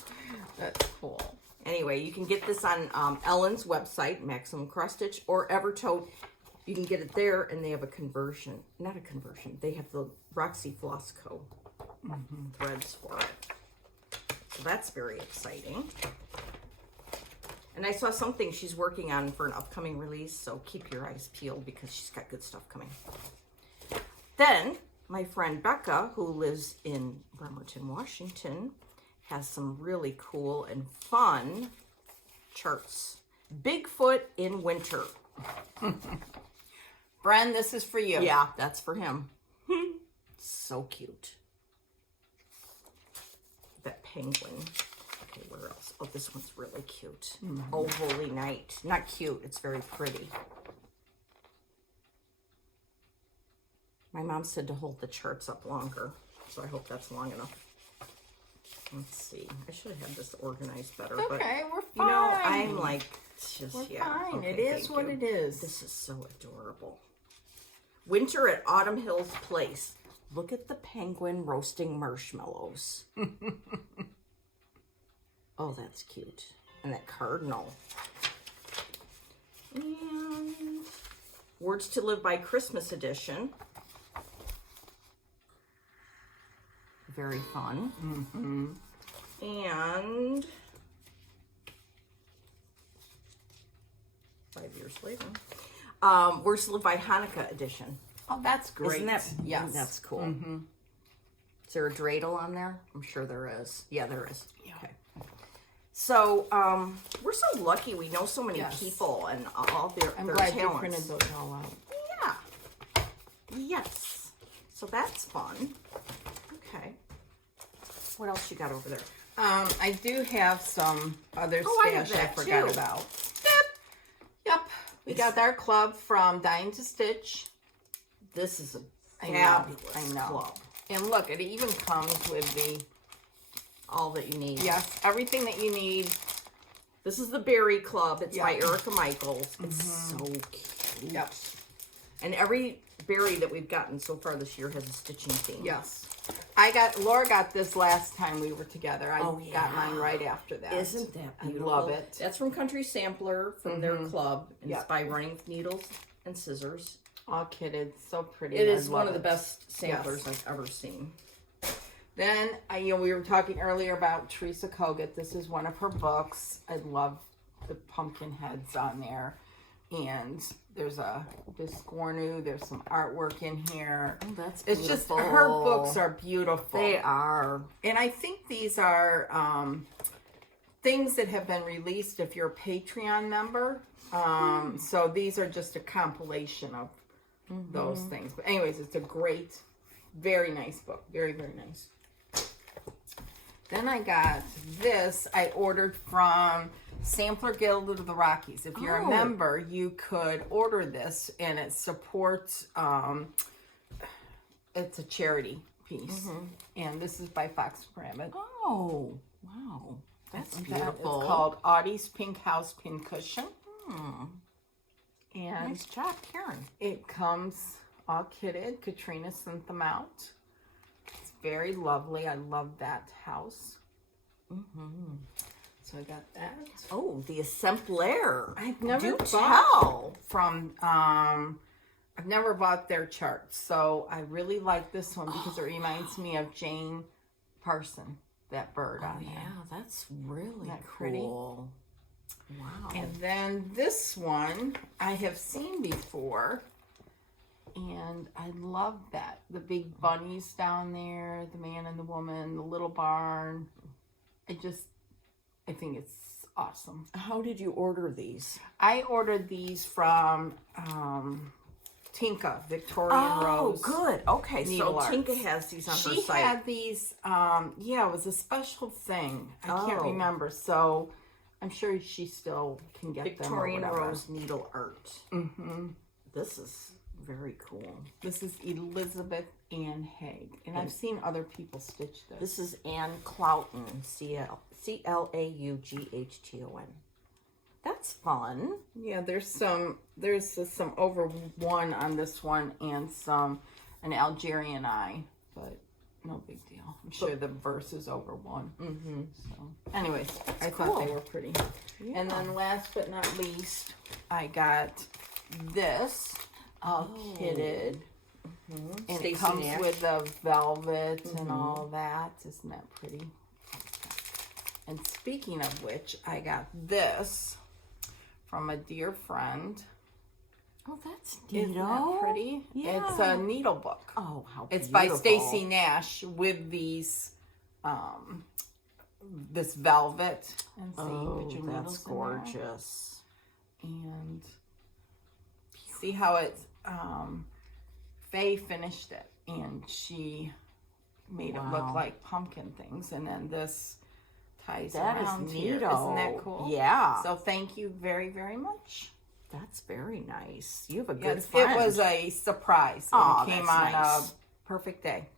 That's cool. Anyway, you can get this on Ellen's website, Maximum Cross Stitch, or Evertote. You can get it there, and they have a conversion. Not a conversion. They have the Roxy Floss Co. Threads for it. So that's very exciting. And I saw something she's working on for an upcoming release, so keep your eyes peeled because she's got good stuff coming. Then, my friend Becca, who lives in Bremerton, Washington, has some really cool and fun charts. Bigfoot in winter. Bren, this is for you. Yeah, that's for him. So cute. That penguin. Okay, where else? Oh, this one's really cute. Oh, holy night. Not cute, it's very pretty. My mom said to hold the charts up longer, so I hope that's long enough. Let's see. I should have had this organized better, It's but okay, we're fine. you know, I'm like, just, We're yeah. fine. Okay, It is thank what you. it is. This is so adorable. Winter at Autumn Hills Place. Look at the penguin roasting marshmallows. Oh, that's cute. And that cardinal. And Words to Live By Christmas edition. Very fun. And 5 years later. Words to Live By Hanukkah edition. Oh, that's great. Isn't that? Yes. That's cool. Is there a dreidel on there? I'm sure there is. Yeah, there is. Yeah. Okay. So, we're so lucky. We know so many Yes. people and all their I'm their glad talents. you printed those all out. Yeah. Yes. So that's fun. Okay. What else you got over there? I do have some other Oh, I have stash I that forgot too. about. Yep. We got our club from Dying to Stitch. This is a I know, fabulous I know. club. And look, it even comes with the, All that you need. yes, everything that you need. This is the Berry Club. It's by Yeah. Erica Michaels. It's so cute. Yep. And every berry that we've gotten so far this year has a stitching theme. Yes. Laura got this last time we were together. I got mine right after that. Isn't that beautiful? I love it. That's from Country Sampler from their club. And it's Yep. by Running with Needles and Scissors. All kitted. So pretty. It I is one love of the it. best samplers Yes. I've ever seen. Then, we were talking earlier about Teresa Kogut. This is one of her books. I love the pumpkin heads on there. And there's this Scornu. There's some artwork in here. Oh, that's It's beautiful. just, her books are beautiful. They are. And I think these are things that have been released if you're a Patreon member. So these are just a compilation of those things. But anyways, it's a great, very nice book. Very, very nice. Then I got this. I ordered from Sampler Guild of the Rockies. If you're a member, you could order this, and it supports, it's a charity piece. And this is by Fox Rabbit. Oh, wow. That's beautiful. It's called Audie's Pink House Pincushion. And Nice job, Karen. it comes all kitted. Katrina sent them out. It's very lovely. I love that house. So I got that. Oh, the exemplar. I've never Do bought tell. from I've never bought their charts, so I really like this one because it reminds me of Jane Parsons, that bird on there. Yeah, that's really that pretty? cool. Wow. And then this one I have seen before, and I love that. The big bunnies down there, the man and the woman, the little barn. I think it's awesome. How did you order these? I ordered these from Tinka, Victorian Rose. Oh, good. Okay, Needle so arts. Tinka has these on her She site. had these, it was a special thing. I can't Oh. remember, so I'm sure she still can get Victorian them or whatever. Rose Needle Art. This is very cool. This is Elizabeth Ann Haig, and I've seen other people stitch this. This is Ann Cloughton, Claughton. That's fun. Yeah, there's some over one on this one and an Algerian eye, but no big deal. I'm sure the verse is over one. So, anyways, I thought they cool. were pretty. And then last but not least, I got this all kitted. And Stacey it comes Nash. with the velvet and all that. Isn't that pretty? And speaking of which, I got this from a dear friend. Oh, that's Isn't that pretty? Yeah. It's a needle book. Oh, how It's beautiful. by Stacy Nash with these, this velvet. And see, Oh, put your that's needles in there. gorgeous. And see how it's, Faye finished it and she made it look Wow. like pumpkin things. And then this ties That around is here. neato. Isn't that cool? Yeah. So thank you very, very much. That's very nice. You have a good Yes, friend. it was a surprise. Aw, It came that's on nice. a perfect day.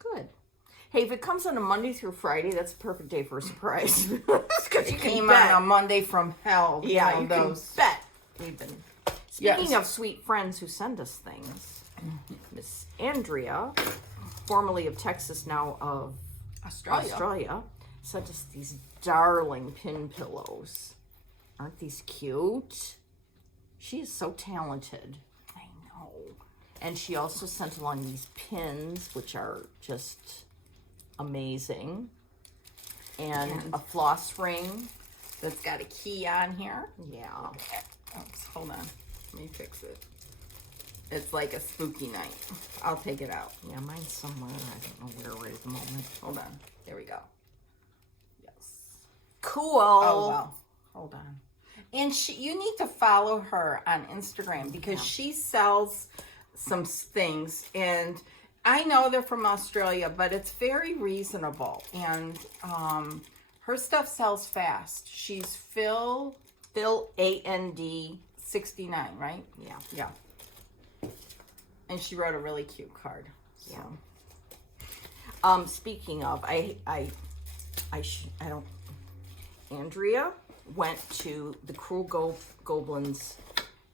Good. Hey, if it comes on a Monday through Friday, that's a perfect day for a surprise. Because you It can came bet. on a Monday from hell. Yeah, you those. can bet. We've been. Speaking Yes. of sweet friends who send us things, Miss Andrea, formerly of Texas, now of Australia, sent us these darling pin pillows. Aren't these cute? She is so talented. I know. And she also sent along these pins, which are just amazing. And a floss ring. That's got a key on here. Yeah. Oops, hold on. Let me fix it. It's like a spooky night. I'll take it out. Yeah, mine's somewhere. I don't know where right at the moment. Hold on. There we go. Yes. Cool. Oh, well. Hold on. And you need to follow her on Instagram because she sells some things. And I know they're from Australia, but it's very reasonable. And her stuff sells fast. She's Phil AND. 69, right? Yeah. Yeah. And she wrote a really cute card. So. Yeah. Speaking of, Andrea went to the Cruel Goblins.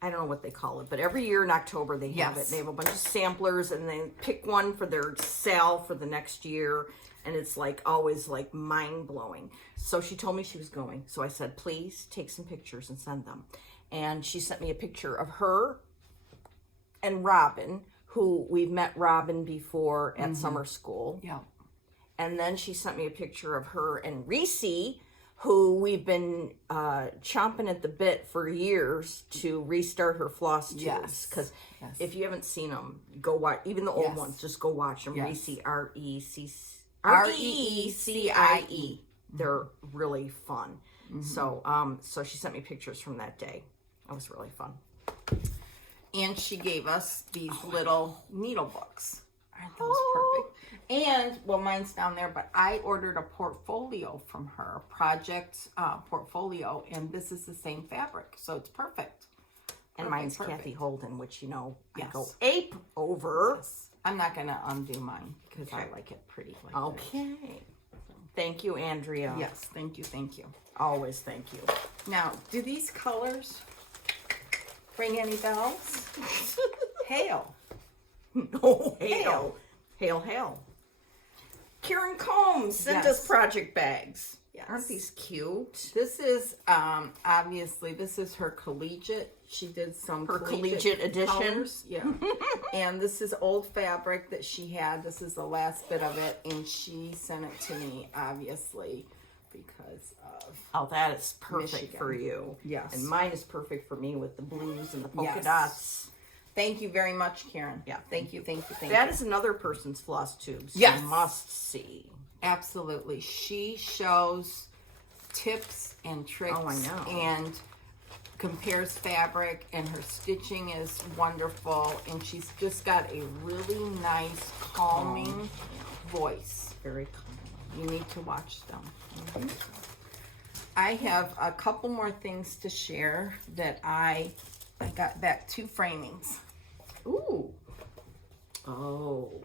I don't know what they call it, but every year in October they have it. They have a bunch of samplers and they pick one for their sale for the next year. And it's like always like mind blowing. So she told me she was going. So I said, please take some pictures and send them. And she sent me a picture of her and Robin, who we've met Robin before at summer school. Yeah. And then she sent me a picture of her and Reese, who we've been chomping at the bit for years to restart her floss tubes. Yes. Because if you haven't seen them, go watch. Even the old ones, just go watch them. Yes. Reese, REECIE. They're really fun. So she sent me pictures from that day. That was really fun. And she gave us these little needle books. Aren't those perfect? And, well, mine's down there, but I ordered a portfolio from her, project portfolio, and this is the same fabric, so it's perfect. And mine's Kathy Holden, which, I Yes. go ape over. Yes. I'm not going to undo mine because I like it pretty like this. Okay. Thank you, Andrea. Yes, thank you, thank you. Always thank you. Now, do these colors ring any bells? Hail. Oh, hail. Hail, hail. Karen Combs sent us project bags. Yes. Aren't these cute? This is, obviously, this is her collegiate. She did some collegiate edition. colors. Yeah. And this is old fabric that she had. This is the last bit of it. And she sent it to me, obviously, because of... Oh, that is perfect Michigan. for you. Yes. And mine is perfect for me with the blues and the polka Yes. dots. Thank you very much, Karen. Yeah. Thank you, thank you, thank That you. is another person's floss tubes. Yes. You must see. Absolutely. She shows tips and tricks. Oh, I know. And compares fabric, and her stitching is wonderful. And she's just got a really nice, calming voice. Very cool. You need to watch them. I have a couple more things to share that I got back 2 framings. Ooh. Oh.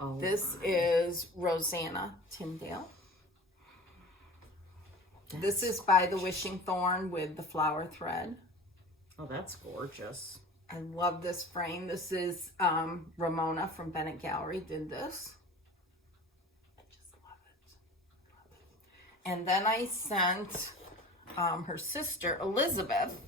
Oh. This is Rosanna Tyndale. This is by the Wishing Thorn with the flower thread. Oh, that's gorgeous. I love this frame. This is Ramona from Bennett Gallery did this. I just love it. And then I sent her sister Elizabeth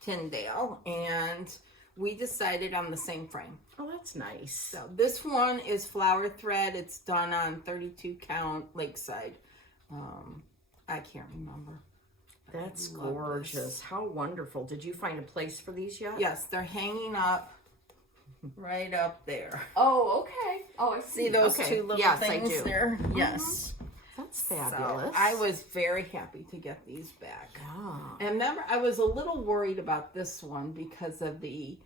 Tyndale, and we decided on the same frame. Oh, that's nice. So this one is flower thread. It's done on 32 count Lakeside. I can't remember. That's I love gorgeous. this. How wonderful. Did you find a place for these yet? Yes, they're hanging up right up there. Oh, okay. Oh, I See those two little yes, things I do. there? Yes. That's So fabulous. I was very happy to get these back. Ah. And remember, I was a little worried about this one because of the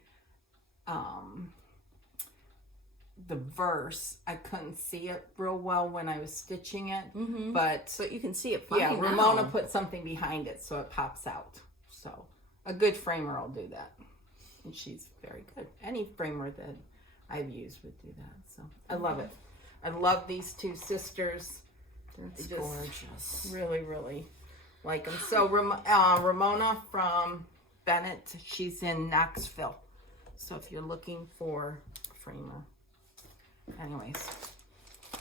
verse. I couldn't see it real well when I was stitching it, but you can see it fine yeah, now. Ramona put something behind it so it pops out. So a good framer will do that, and she's very good. Any framer that I've used would do that. So I love it. I love these two sisters. That's Just gorgeous. Really, really like them. So Ramona from Bennett, she's in Knoxville. So if you're looking for a framer. Anyways.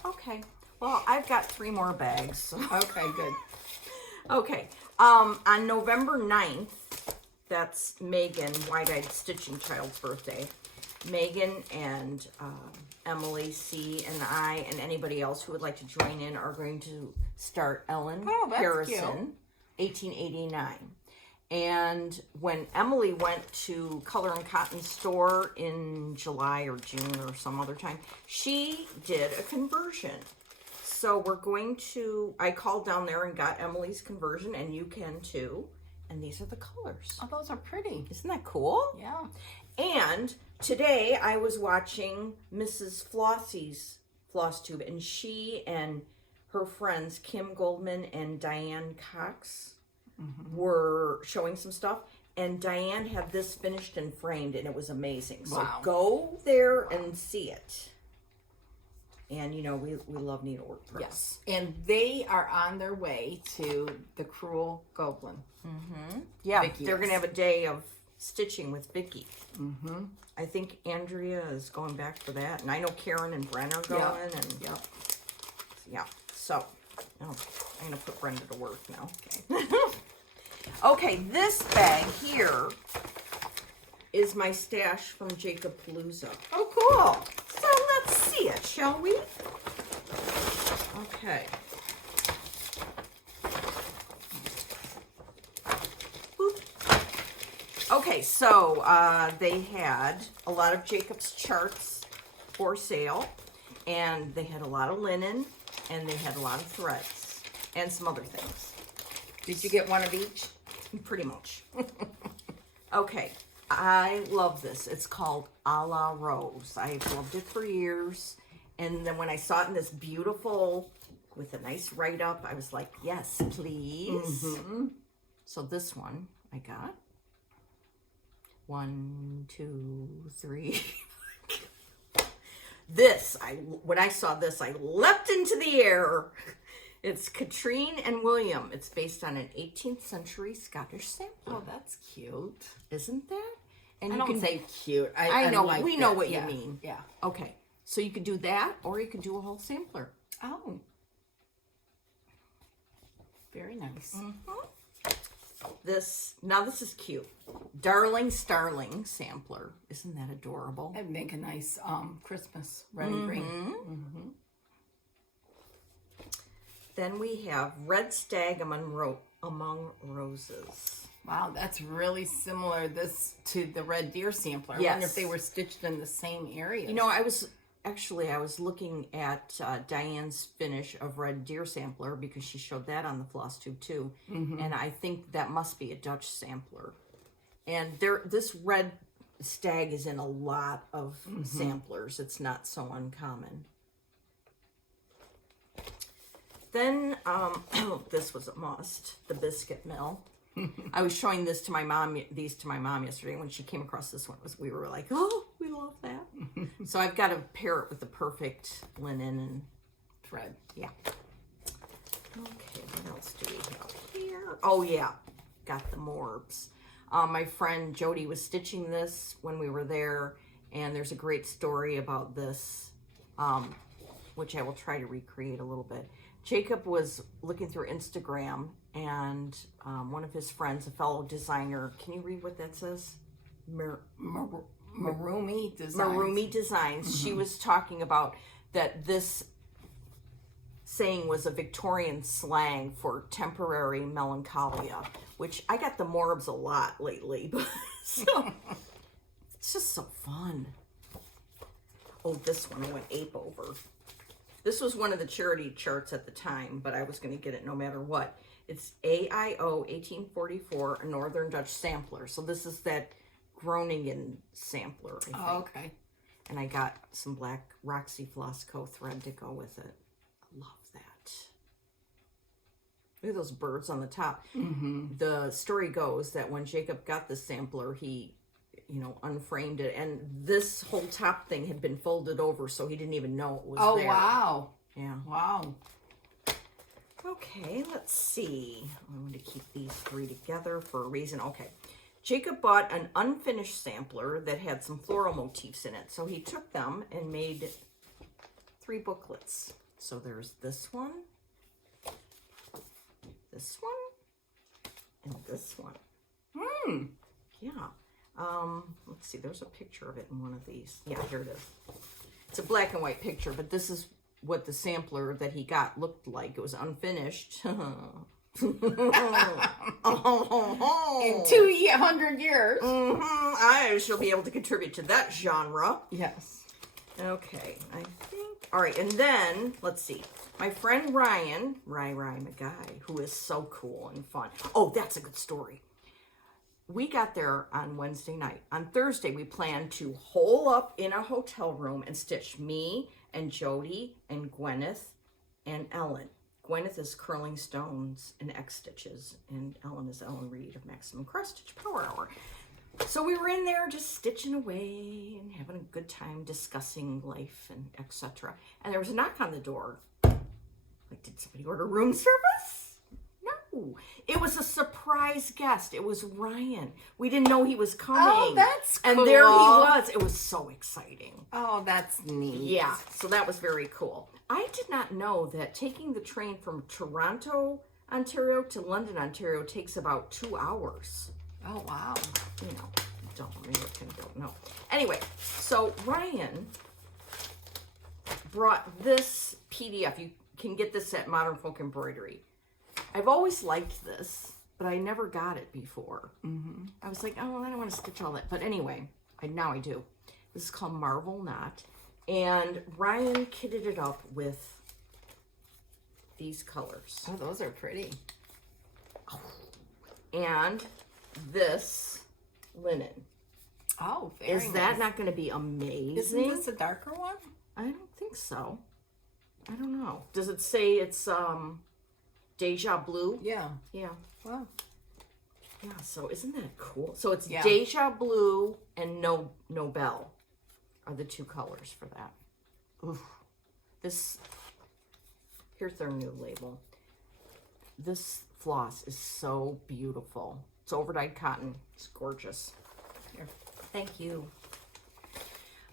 Okay. Well, I've got 3 more bags. Okay, good. Okay. On November 9th, that's Megan, Wide-Eyed Stitching Child's birthday. Megan and Emily C. and I and anybody else who would like to join in are going to start Ellen that's Harrison, 1889. And when Emily went to Color and Cotton store in July or June or some other time, she did a conversion. So we're going to, I called down there and got Emily's conversion, and you can too. And these are the colors. Oh, those are pretty. Isn't that cool? Yeah. And today I was watching Mrs. Flossie's Floss Tube, and she and her friends, Kim Goldman and Diane Cox, were showing some stuff. And Diane had this finished and framed, and it was amazing. So Wow. go there and see it. And, you know, we love needlework. Yes. And they are on their way to the Cruel Goblin. Yeah, Vicki they're is. going to have a day of stitching with Vicki. I think Andrea is going back for that. And I know Karen and Bren are going. And yeah, so I'm going to put Brenda to work now. Okay. Okay, this bag here is my stash from Jacob Palooza. Oh, cool. So let's see it, shall we? Okay. Boop. Okay, so they had a lot of Jacob's charts for sale, and they had a lot of linen, and they had a lot of threads, and some other things. Did you get one of each? Pretty much. Okay, I love this. It's called A La Rose. I've loved it for years. And then when I saw it in this beautiful, with a nice write-up, I was like, yes, please. So this one I got. 1, 2, 3. This, when I saw this, I leapt into the air. It's Katrine and William. It's based on an 18th century Scottish sampler. Oh, that's cute. Isn't that? And I you don't can say cute. I know, like we know that. what Yeah. you mean. Yeah. Okay, so you could do that, or you could do a whole sampler. Oh. Very nice. This is cute. Darling Starling sampler. Isn't that adorable? That'd make a nice Christmas red and green. Then we have Red Stag Among Roses. Wow, that's really similar to the Red Deer sampler. I Yes. wonder if they were stitched in the same area. You know, I was looking at Diane's finish of Red Deer sampler because she showed that on the floss tube too. And I think that must be a Dutch sampler. And this Red Stag is in a lot of samplers. It's not so uncommon. Then, this was a must, the Biscuit Mill. I was showing these to my mom yesterday. When she came across this one, we were like, oh, we love that. So I've got to pair it with the perfect linen and thread. yeah. Okay, what else do we have here? Oh yeah, got the Morbs. My friend Jody was stitching this when we were there, and there's a great story about this, which I will try to recreate a little bit. Jacob was looking through Instagram, and one of his friends, a fellow designer, can you read what that says? Marumi Designs. Marumi Designs. She was talking about that this saying was a Victorian slang for temporary melancholia, which I got the morbs a lot lately, but so it's just so fun. Oh, this one I went ape over. This was one of the charity charts at the time, but I was going to get it no matter what. It's AIO 1844, a Northern Dutch sampler. So this is that Groningen sampler, I think. Oh, okay. And I got some black Roxy Flosco thread to go with it. I love that. Look at those birds on the top. Mm-hmm. The story goes that when Jacob got the sampler, he, unframed it. And this whole top thing had been folded over, so he didn't even know it was there. Oh, wow. Yeah. Wow. Okay, let's see. I'm going to keep these three together for a reason. Okay. Jacob bought an unfinished sampler that had some floral motifs in it. So he took them and made 3 booklets. So there's this one, and this one. Yeah. Let's see, there's a picture of it in one of these. Yeah, here it is. It's a black and white picture, but this is what the sampler that he got looked like. It was unfinished. In 200 years. I shall be able to contribute to that genre. Yes. Okay, I think. All right, and then, let's see. My friend Ryan, my guy, who is so cool and fun. Oh, that's a good story. We got there on Wednesday night. On Thursday, we planned to hole up in a hotel room and stitch me and Jody and Gwyneth and Ellen. Gwyneth is Curling Stones and X Stitches, and Ellen is Ellen Reed of Maximum Cross Stitch Power Hour. So we were in there just stitching away and having a good time discussing life and etc. And there was a knock on the door. Like, did somebody order room service? No. It was a surprise guest. It was Ryan. We didn't know he was coming. Oh, that's cool. And there he was. It was so exciting. Oh, that's neat. Yeah, so that was very cool. I did not know that taking the train from Toronto, Ontario to London, Ontario takes about 2 hours. Oh, wow. Don't know. Anyway, so Ryan brought this PDF. You can get this at Modern Folk Embroidery. I've always liked this, but I never got it before. I was like, oh, I don't want to stitch all that. But anyway, now I do. This is called Marvel Knot. And Ryan kitted it up with these colors. Oh, those are pretty. And this linen. Oh, very Is that nice. not going to be amazing? Isn't this a darker one? I don't think so. I don't know. Does it say it's Deja Blue? Yeah. Yeah. Wow. Yeah, so isn't that cool? So it's Yeah. Deja Blue and Nobel are the 2 colors for that. Oof. Here's their new label. This floss is so beautiful. It's overdyed cotton. It's gorgeous. Here. Thank you.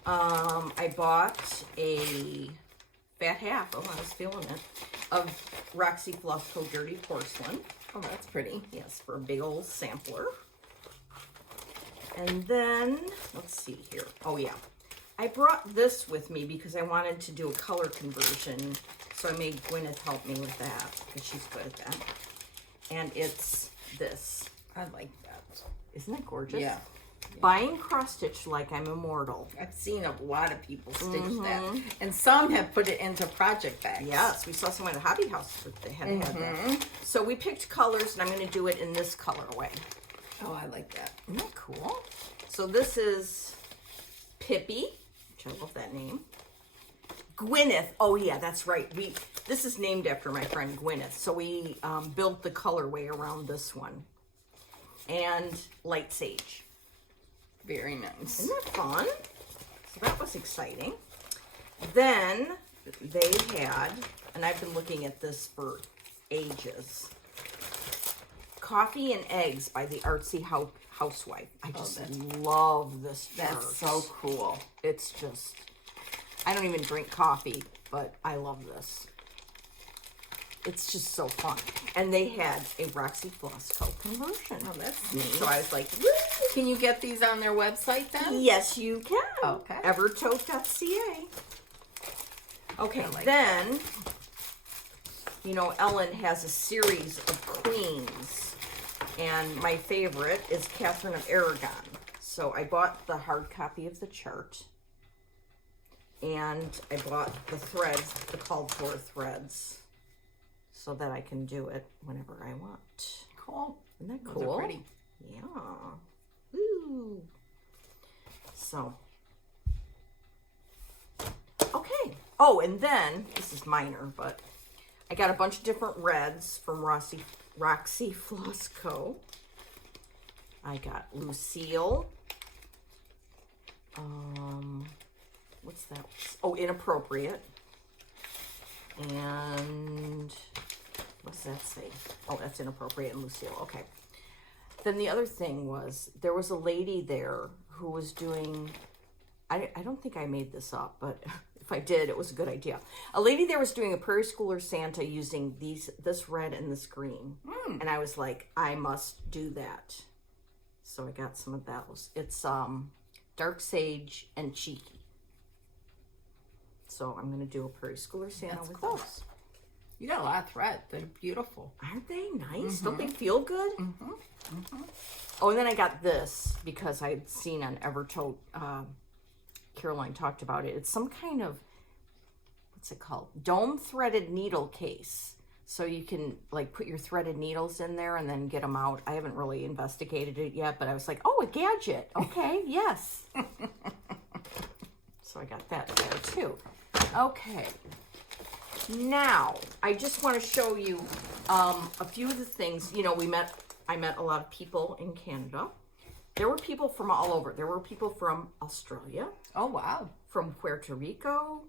I bought a fat half, I was feeling it, of Roxy Flosco Dirty Porcelain. Oh, that's pretty. Yes, for a big old sampler. And then, let's see here. Oh, yeah. I brought this with me because I wanted to do a color conversion. So I made Gwyneth help me with that because she's good at that. And it's this. I like that. Isn't that gorgeous? Yeah. Buying cross stitch like I'm immortal. I've seen a lot of people stitch that. And some have put it into project bags. Yes, we saw someone at Hobby House that they had that. So we picked colors, and I'm going to do it in this colorway. Oh, I like that. Isn't that cool? So this is Pippi, which I love that name. Gwyneth. Oh, yeah, that's right. This is named after my friend Gwyneth. So we built the colorway around this one. And Light Sage. Very nice. Isn't that fun? So that was exciting. Then they had, and I've been looking at this for ages, Coffee and Eggs by the Artsy Housewife. I just love this chart. That's so cool. It's just, I don't even drink coffee, but I love this. It's just so fun. And they had a Roxy Flosco conversion. Oh, that's neat. So I was like, woo! Can you get these on their website then? Yes, you can. Okay. Evertote.ca. Okay, like then You know, Ellen has a series of queens, and my favorite is Catherine of Aragon. So I bought the hard copy of the chart, and I bought the threads, the called for threads, so that I can do it whenever I want. Cool. Isn't that Those cool? are pretty. Yeah. Woo. So, okay. Oh, and then, this is minor, but I got a bunch of different reds from Roxy Floss Co. I got Lucille. What's that? Oh, Inappropriate. And what's that say? Oh, that's Inappropriate and Lucille. Okay. Then the other thing was, there was a lady there who was doing, I don't think I made this up, but if I did, it was a good idea. A lady there was doing a Prairie Schooler Santa using this red and this green. And I was like, I must do that. So I got some of those. It's Dark Sage and Cheeky. So I'm going to do a Prairie Schooler Santa with those. You got a lot of thread. They're beautiful. Aren't they nice? Don't they feel good? Oh, and then I got this because I'd seen on Evertote, Caroline talked about it. It's some kind of, what's it called? Dome threaded needle case. So you can like put your threaded needles in there and then get them out. I haven't really investigated it yet, but I was like, oh, a gadget. Okay, yes. So I got that there too. Okay. Now, I just want to show you a few of the things. You know, I met a lot of people in Canada. There were people from all over. There were people from Australia. Oh, wow. From Puerto Rico,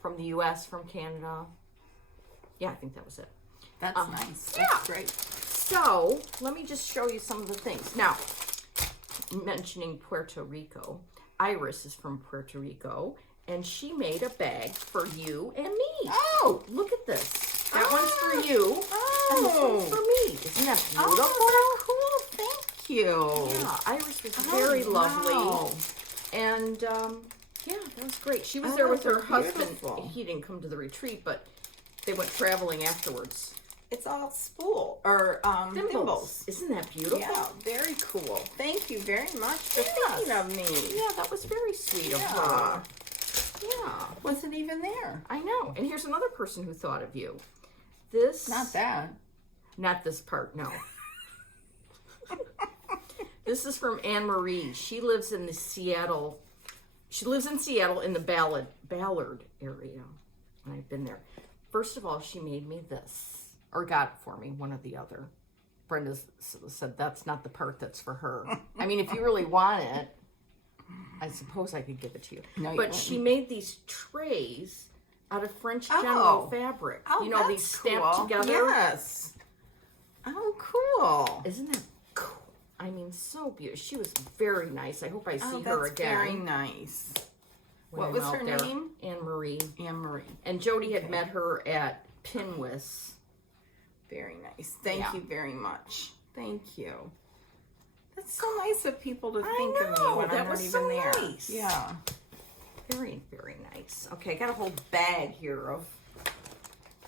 from the U.S., from Canada. Yeah, I think that was it. That's nice. That's yeah. great. So, let me just show you some of the things. Now, mentioning Puerto Rico, Iris is from Puerto Rico, and she made a bag for you and me. Oh! Look at this. That one's for you, and this one's for me. Isn't that beautiful? Oh, cool. Thank you. Yeah, Iris was very lovely. And, yeah, that was great. She was there with her husband. He didn't come to the retreat, but they went traveling afterwards. It's all spool or thimbles. Isn't that beautiful? Yeah, very cool. Thank you very much for thinking of me. Yeah, that was very sweet of her. Yeah. Wasn't even there. I know. And here's another person who thought of you. This. Not that. Not this part, no. This is from Anne Marie. She lives in Seattle in the Ballard area. And I've been there. First of all, she made me this. Or got it for me, one or the other. Brenda said that's not the part that's for her. I mean, if you really want it, I suppose I could give it to you. No, but she made these trays out of French General fabric. Oh, you know, these stamped together. Yes. Oh, cool. Isn't that cool? I mean, so beautiful. She was very nice. I hope I see her again. Very nice. What I'm was out her there. name? Anne Marie. Anne Marie. And Jody had met her at Pinwis. Very nice. Thank you very much. Thank you. That's so nice of people to think of me when I'm not even there. Nice. Yeah. Very, very nice. Okay, I got a whole bag here of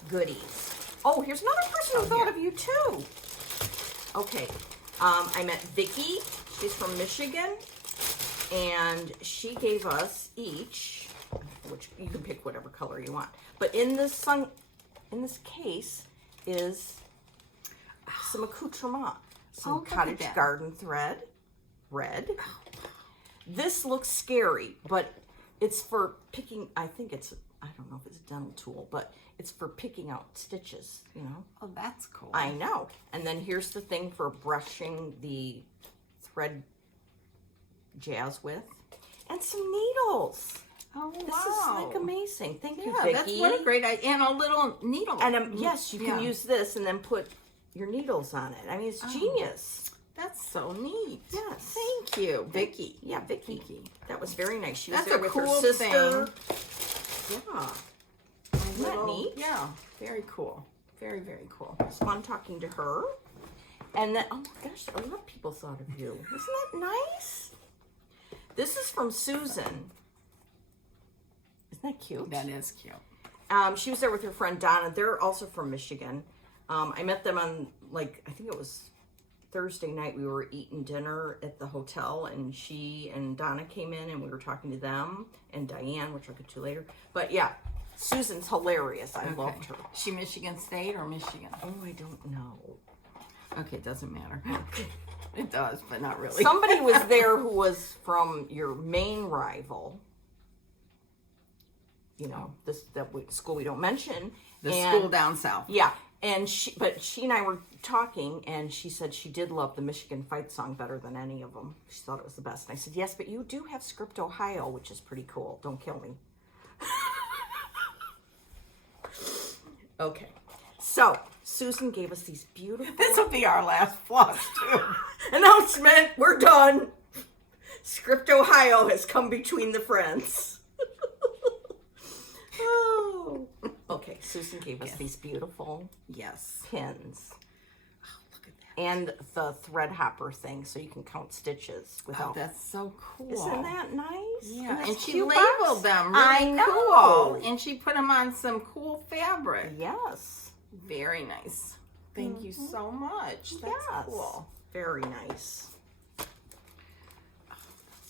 goodies. Oh, here's another person who thought of you too. Okay, I met Vicki. She's from Michigan, and she gave us each, which you can pick whatever color you want. But in this case is some accoutrement. Some cottage garden thread, red. This looks scary, but it's for picking, I don't know if it's a dental tool, but it's for picking out stitches, you know? Oh, that's cool. I know. And then here's the thing for brushing the thread jazz with. And some needles. Oh, wow. This is like amazing. Thank you, Vicki. What a great idea. And a little needle. And yes, you can use this and then put your needles on it. I mean, it's genius. That's so neat. Yes. Thank you, Vicki. Yeah, Vicki. That was very nice. She was That's there a with cool her sister. thing. Yeah. Isn't that neat? Yeah. Very cool. Very, very cool. It was fun talking to her. And then, oh my gosh, a lot of people thought of you. Isn't that nice? This is from Susan. Isn't that cute? That is cute. She was there with her friend Donna. They're also from Michigan. I met them on, like, I think it was Thursday night. We were eating dinner at the hotel, and she and Donna came in, and we were talking to them, and Diane, which I'll get to later. But yeah, Susan's hilarious. I loved her. Is she Michigan State or Michigan? Oh, I don't know. Okay, doesn't matter. It does, but not really. Somebody was there who was from your main rival. You know, school we don't mention. The school down south. Yeah. And she and I were talking, and she said she did love the Michigan fight song better than any of them. She thought it was the best. And I said, yes, but you do have Script Ohio, which is pretty cool. Don't kill me. Okay. So, Susan gave us these beautiful... This will be our last floss, too. Announcement, we're done. Script Ohio has come between the friends. Oh. Okay, Susan gave us these beautiful pins. Oh, look at that. And the thread hopper thing, so you can count stitches without... Oh, that's so cool. Isn't that nice? Yeah, and she cute labeled box. them I really know. cool. And she put them on some cool fabric. Yes. Very nice. Thank you so much. That's cool. Very nice.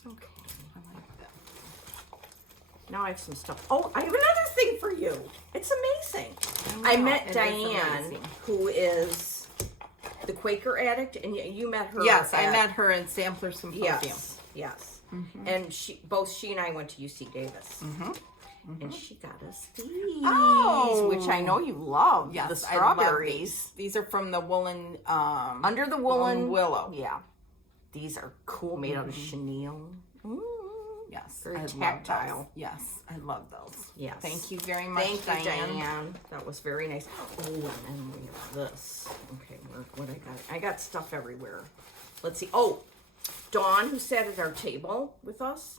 Okay. I like that. Now I have some stuff. Oh, I have another thing for you. It's amazing. I met Diane, who is the Quaker addict, and you met her. Yes, I met her in Sampler Symposium. Yes. Mm-hmm. And she and I went to UC Davis. Mm-hmm. Mm-hmm. And she got us these, which I know you love. Yes, the strawberries. I love these are from the woolen, under the woolen willow. Yeah, these are cool, made out of chenille. Yes, very tactile. Yes, I love those. Yes, thank you very much, Thank you, Diane. That was very nice. Oh, and then we have this. Okay, what I got? I got stuff everywhere. Let's see. Oh, Dawn, who sat at our table with us.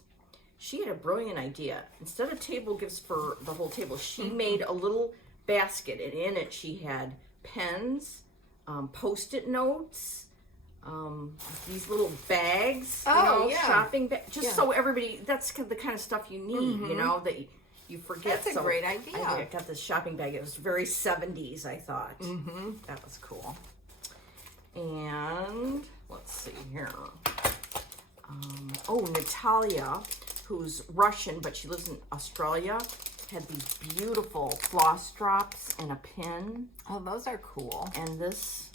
She had a brilliant idea. Instead of table gifts for the whole table, she made a little basket, and in it she had pens, Post-it notes, these little bags, shopping bags, just so everybody, that's the kind of stuff you need, you know, that you forget. That's a great idea. I got this shopping bag. It was very 70s, I thought. Mm-hmm. That was cool. And let's see here. Natalia, who's Russian, but she lives in Australia, had these beautiful floss drops and a pin. Oh, those are cool. And this,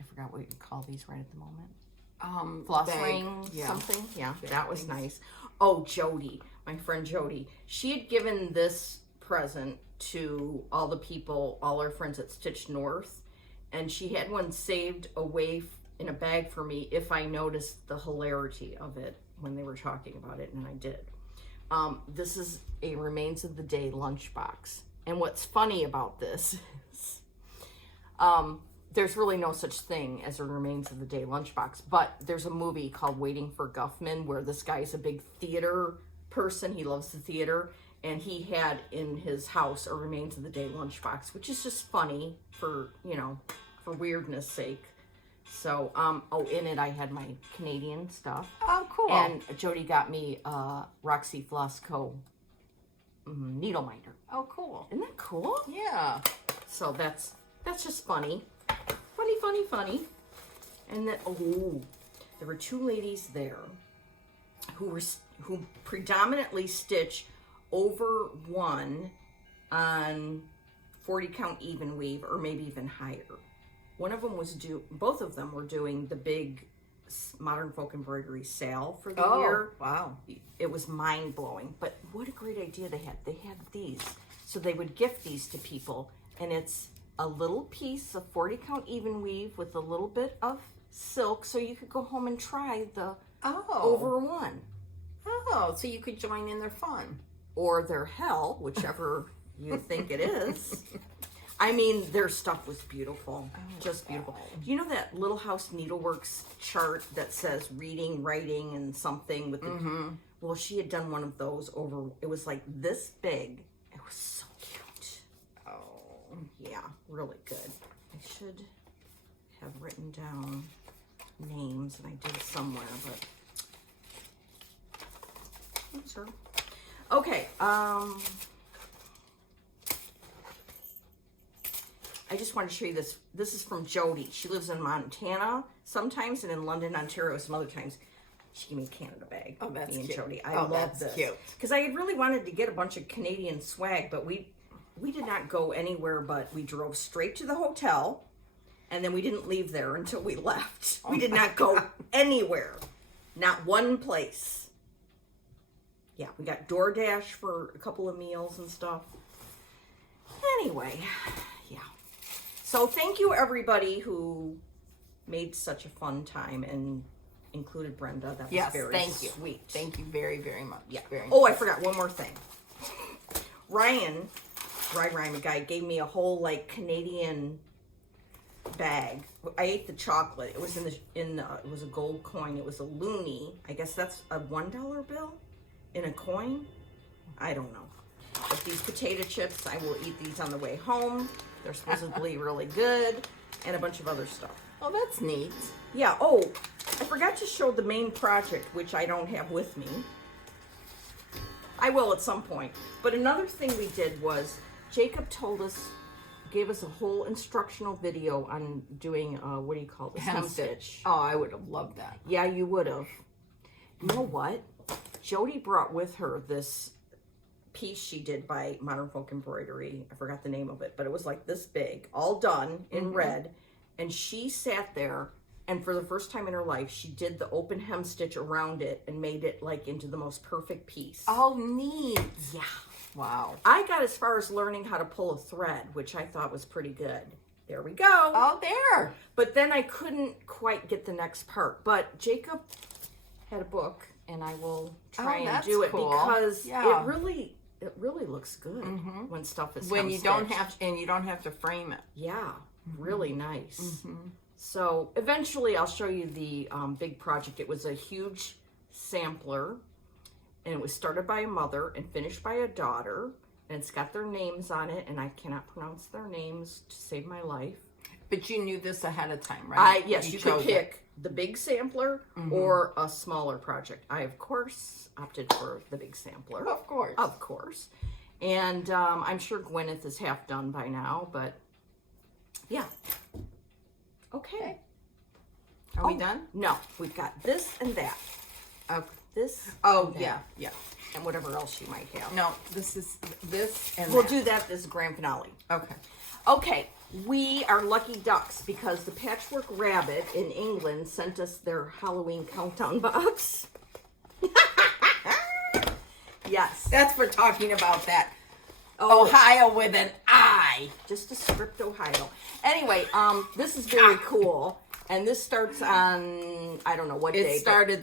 I forgot what you call these right at the moment. Floss ring, something. Yeah, that was nice. Oh, Jody, my friend Jody, she had given this present to all the people, all our friends at Stitch North, and she had one saved away in a bag for me if I noticed the hilarity of it when they were talking about it, and I did. This is a Remains of the Day lunchbox. And what's funny about this is there's really no such thing as a Remains of the Day lunchbox, but there's a movie called Waiting for Guffman where this guy's a big theater person. He loves the theater, and he had in his house a Remains of the Day lunchbox, which is just funny for weirdness sake. So, in it I had my Canadian stuff. Oh, cool. And Jody got me Roxy Floss Co. needle minder. Oh, cool. Isn't that cool? Yeah. So that's just funny. Funny. And then, there were two ladies there who predominantly stitch over one on 40 count even weave, or maybe even higher. One of them both of them were doing the big Modern Folk Embroidery sale for the year. Wow. It was mind blowing, but what a great idea they had. They had these. So they would gift these to people, and it's a little piece of 40 count even weave with a little bit of silk, so you could go home and try the over one. Oh, so you could join in their fun. Or their hell, whichever you think it is. I mean, their stuff was beautiful. Just beautiful. Do you know that Little House Needleworks chart that says reading, writing, and something with the... Well, she had done one of those over... It was like this big. It was so cute. Oh, yeah. Really good. I should have written down names, and I did somewhere, but... I'm sure. Okay, I just wanted to show you this. This is from Jody. She lives in Montana sometimes and in London, Ontario some other times. She gave me a Canada bag. Oh, that's me and cute. Jody. I love this. Cute. Because I had really wanted to get a bunch of Canadian swag, but we did not go anywhere, but we drove straight to the hotel, and then we didn't leave there until we left. We did not go anywhere. Not one place. Yeah, we got DoorDash for a couple of meals and stuff. Anyway, yeah. So thank you everybody who made such a fun time and included Brenda. That was very thank you. sweet. Thank you very, very much. Yeah. Very Oh, much. I forgot one more thing. Ryan, the guy, gave me a whole like Canadian bag. I ate the chocolate. It was it was a gold coin. It was a loonie. I guess that's a $1 bill in a coin. I don't know. But these potato chips, I will eat these on the way home. They're supposedly really good, and a bunch of other stuff. Oh, that's neat. Yeah. Oh, I forgot to show the main project, which I don't have with me. I will at some point. But another thing we did was Jacob gave us a whole instructional video on doing, what do you call this? Hemstitch. Oh, I would have loved that. Yeah, you would have. You know what? Jody brought with her this piece she did by Modern Folk Embroidery. I forgot the name of it, but it was like this big, all done in red. And she sat there, and for the first time in her life, she did the open hem stitch around it and made it like into the most perfect piece. Oh, neat. Yeah. Wow. I got as far as learning how to pull a thread, which I thought was pretty good. There we go. Oh, there. But then I couldn't quite get the next part. But Jacob had a book, and I will try and do it cool. because Yeah. it really looks good when stuff is When you don't hem-stitched. have to frame it. Yeah, really nice. So eventually I'll show you the big project. It was a huge sampler, and it was started by a mother and finished by a daughter, and it's got their names on it, and I cannot pronounce their names to save my life. But you knew this ahead of time, right? Yes, you could pick the big sampler or a smaller project. I, of course, opted for the big sampler. Of course. Of course. And I'm sure Gwyneth is half done by now, but yeah. Okay. Are we done? No, we've got this and that. Okay. This. Oh, and that, yeah. and whatever else you might have. No, this is this and We'll that. do that as grand finale. Okay. Okay, we are lucky ducks because the Patchwork Rabbit in England sent us their Halloween countdown box. Yes. That's for talking about that. Ohio with an I. Just a script, Ohio. Anyway, this is very cool. And this starts on, I don't know what day. It started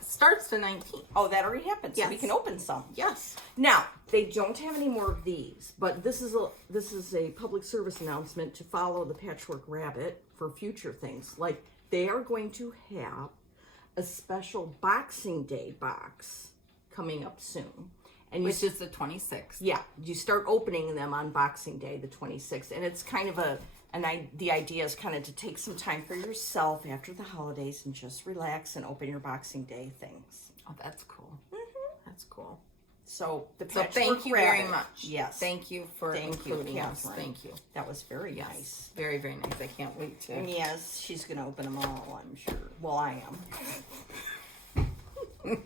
starts the 19th. Oh, that already happened. So Yes. we can open some. Yes. Now, they don't have any more of these, but this is a public service announcement to follow the Patchwork Rabbit for future things. Like, they are going to have a special Boxing Day box coming up soon. And Which is the 26th. yeah, you start opening them on Boxing Day, the 26th, and it's kind of the idea is kind of to take some time for yourself after the holidays and just relax and open your Boxing Day things. Oh, that's cool. That's cool. So the So Patchwork thank you very Rabbit. much. Yes. Thank you for including us. Catherine. Thank you. That was very nice. Very, very nice. I can't wait to. Yes, she's going to open them all, I'm sure. Well, I am.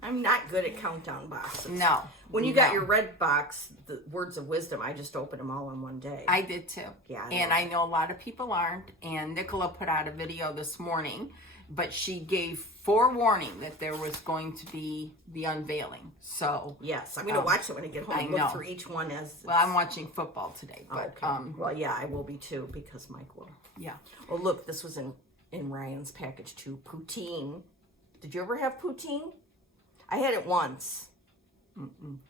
I'm not good at countdown boxes. No. When you got your red box, the Words of Wisdom, I just opened them all in one day. I did too. Yeah, I And know. I know a lot of people aren't. And Nicola put out a video this morning, but she gave forewarning that there was going to be the unveiling. So Yes, I'm going to watch it when I get home I and look know. through each one as... well, I'm watching football today, but Okay. Well, yeah, I will be too because Mike will. yeah. Oh, look, this was in Ryan's package too. Poutine. Did you ever have poutine? I had it once.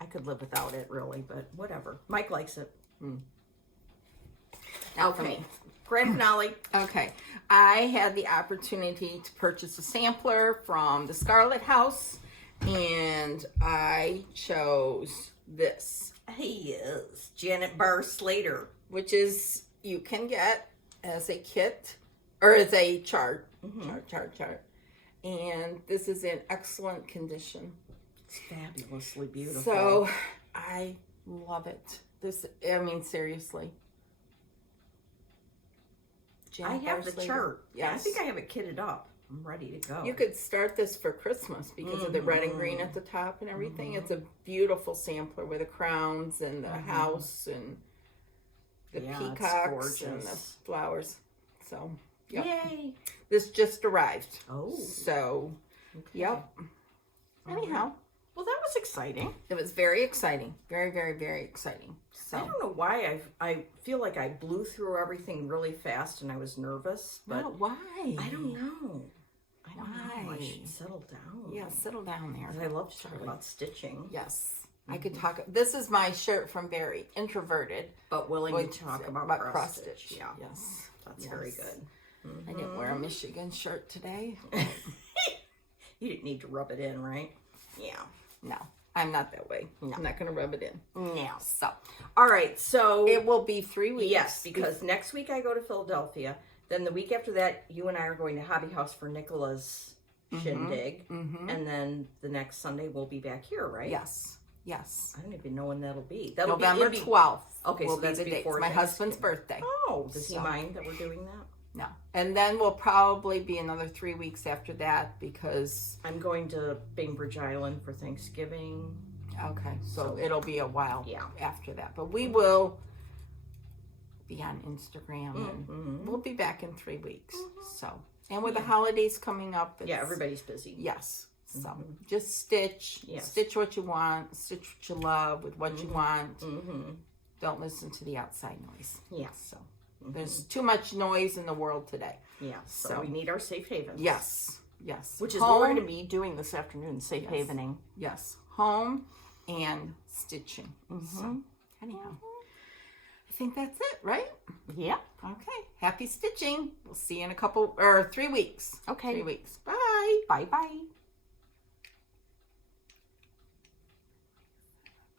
I could live without it, really, but whatever. Mike likes it. Now for me. Grand finale. Okay. I had the opportunity to purchase a sampler from the Scarlet House, and I chose this, He is Janet Barr Slater. which is you can get as a kit or as a chart. Chart. And this is in excellent condition. It's fabulously beautiful. So I love it. This, I mean, seriously. I have the later. chart. Yes. I think I have it kitted up. I'm ready to go. You could start this for Christmas because of the red and green at the top and everything. It's a beautiful sampler with the crowns and the house and the peacocks and the flowers. So, yep. Yay! This just arrived. Oh. So, yep. Anyhow. Well, that was exciting. It was very exciting. Very, very, very exciting. So I don't know why I feel like I blew through everything really fast and I was nervous. But no, why? I don't know. I don't know. I Why? should settle down. Yeah, settle down there. 'Cause I love to talk about stitching. Yes. I could talk. This is my shirt from Very Introverted. But willing to talk about cross stitch. Yeah. Yes. That's very good. I didn't wear a Michigan shirt today. You didn't need to rub it in, right? Yeah. No, I'm not that way. No. I'm not going to rub it in. No. So, all right. So it will be 3 weeks. Yes, because next week I go to Philadelphia. Then the week after that, you and I are going to Hobby House for Nicola's shindig. And then the next Sunday we'll be back here, right? Yes. Yes. I don't even know when that'll be. That'll November be 12th. Okay, will so that's be the date. before It's my Thanksgiving. husband's birthday. Oh, does he mind that we're doing that? No. And then we'll probably be another 3 weeks after that because... I'm going to Bainbridge Island for Thanksgiving. Okay, so it'll be a while Yeah. after that. But we will be on Instagram and we'll be back in 3 weeks. So, and with the holidays coming up... Yeah, everybody's busy. Yes. So just stitch. Yes. Stitch what you want. Stitch what you love with what you want. Don't listen to the outside noise. Yeah. So there's too much noise in the world today. Yeah. So we need our safe havens. Yes. Yes. Which is what we're going to be doing this afternoon, safe havening. Yes. Home and stitching. So anyhow, I think that's it, right? Yeah. Okay. Happy stitching. We'll see you in 3 weeks. Okay. 3 weeks. Bye. Bye-bye.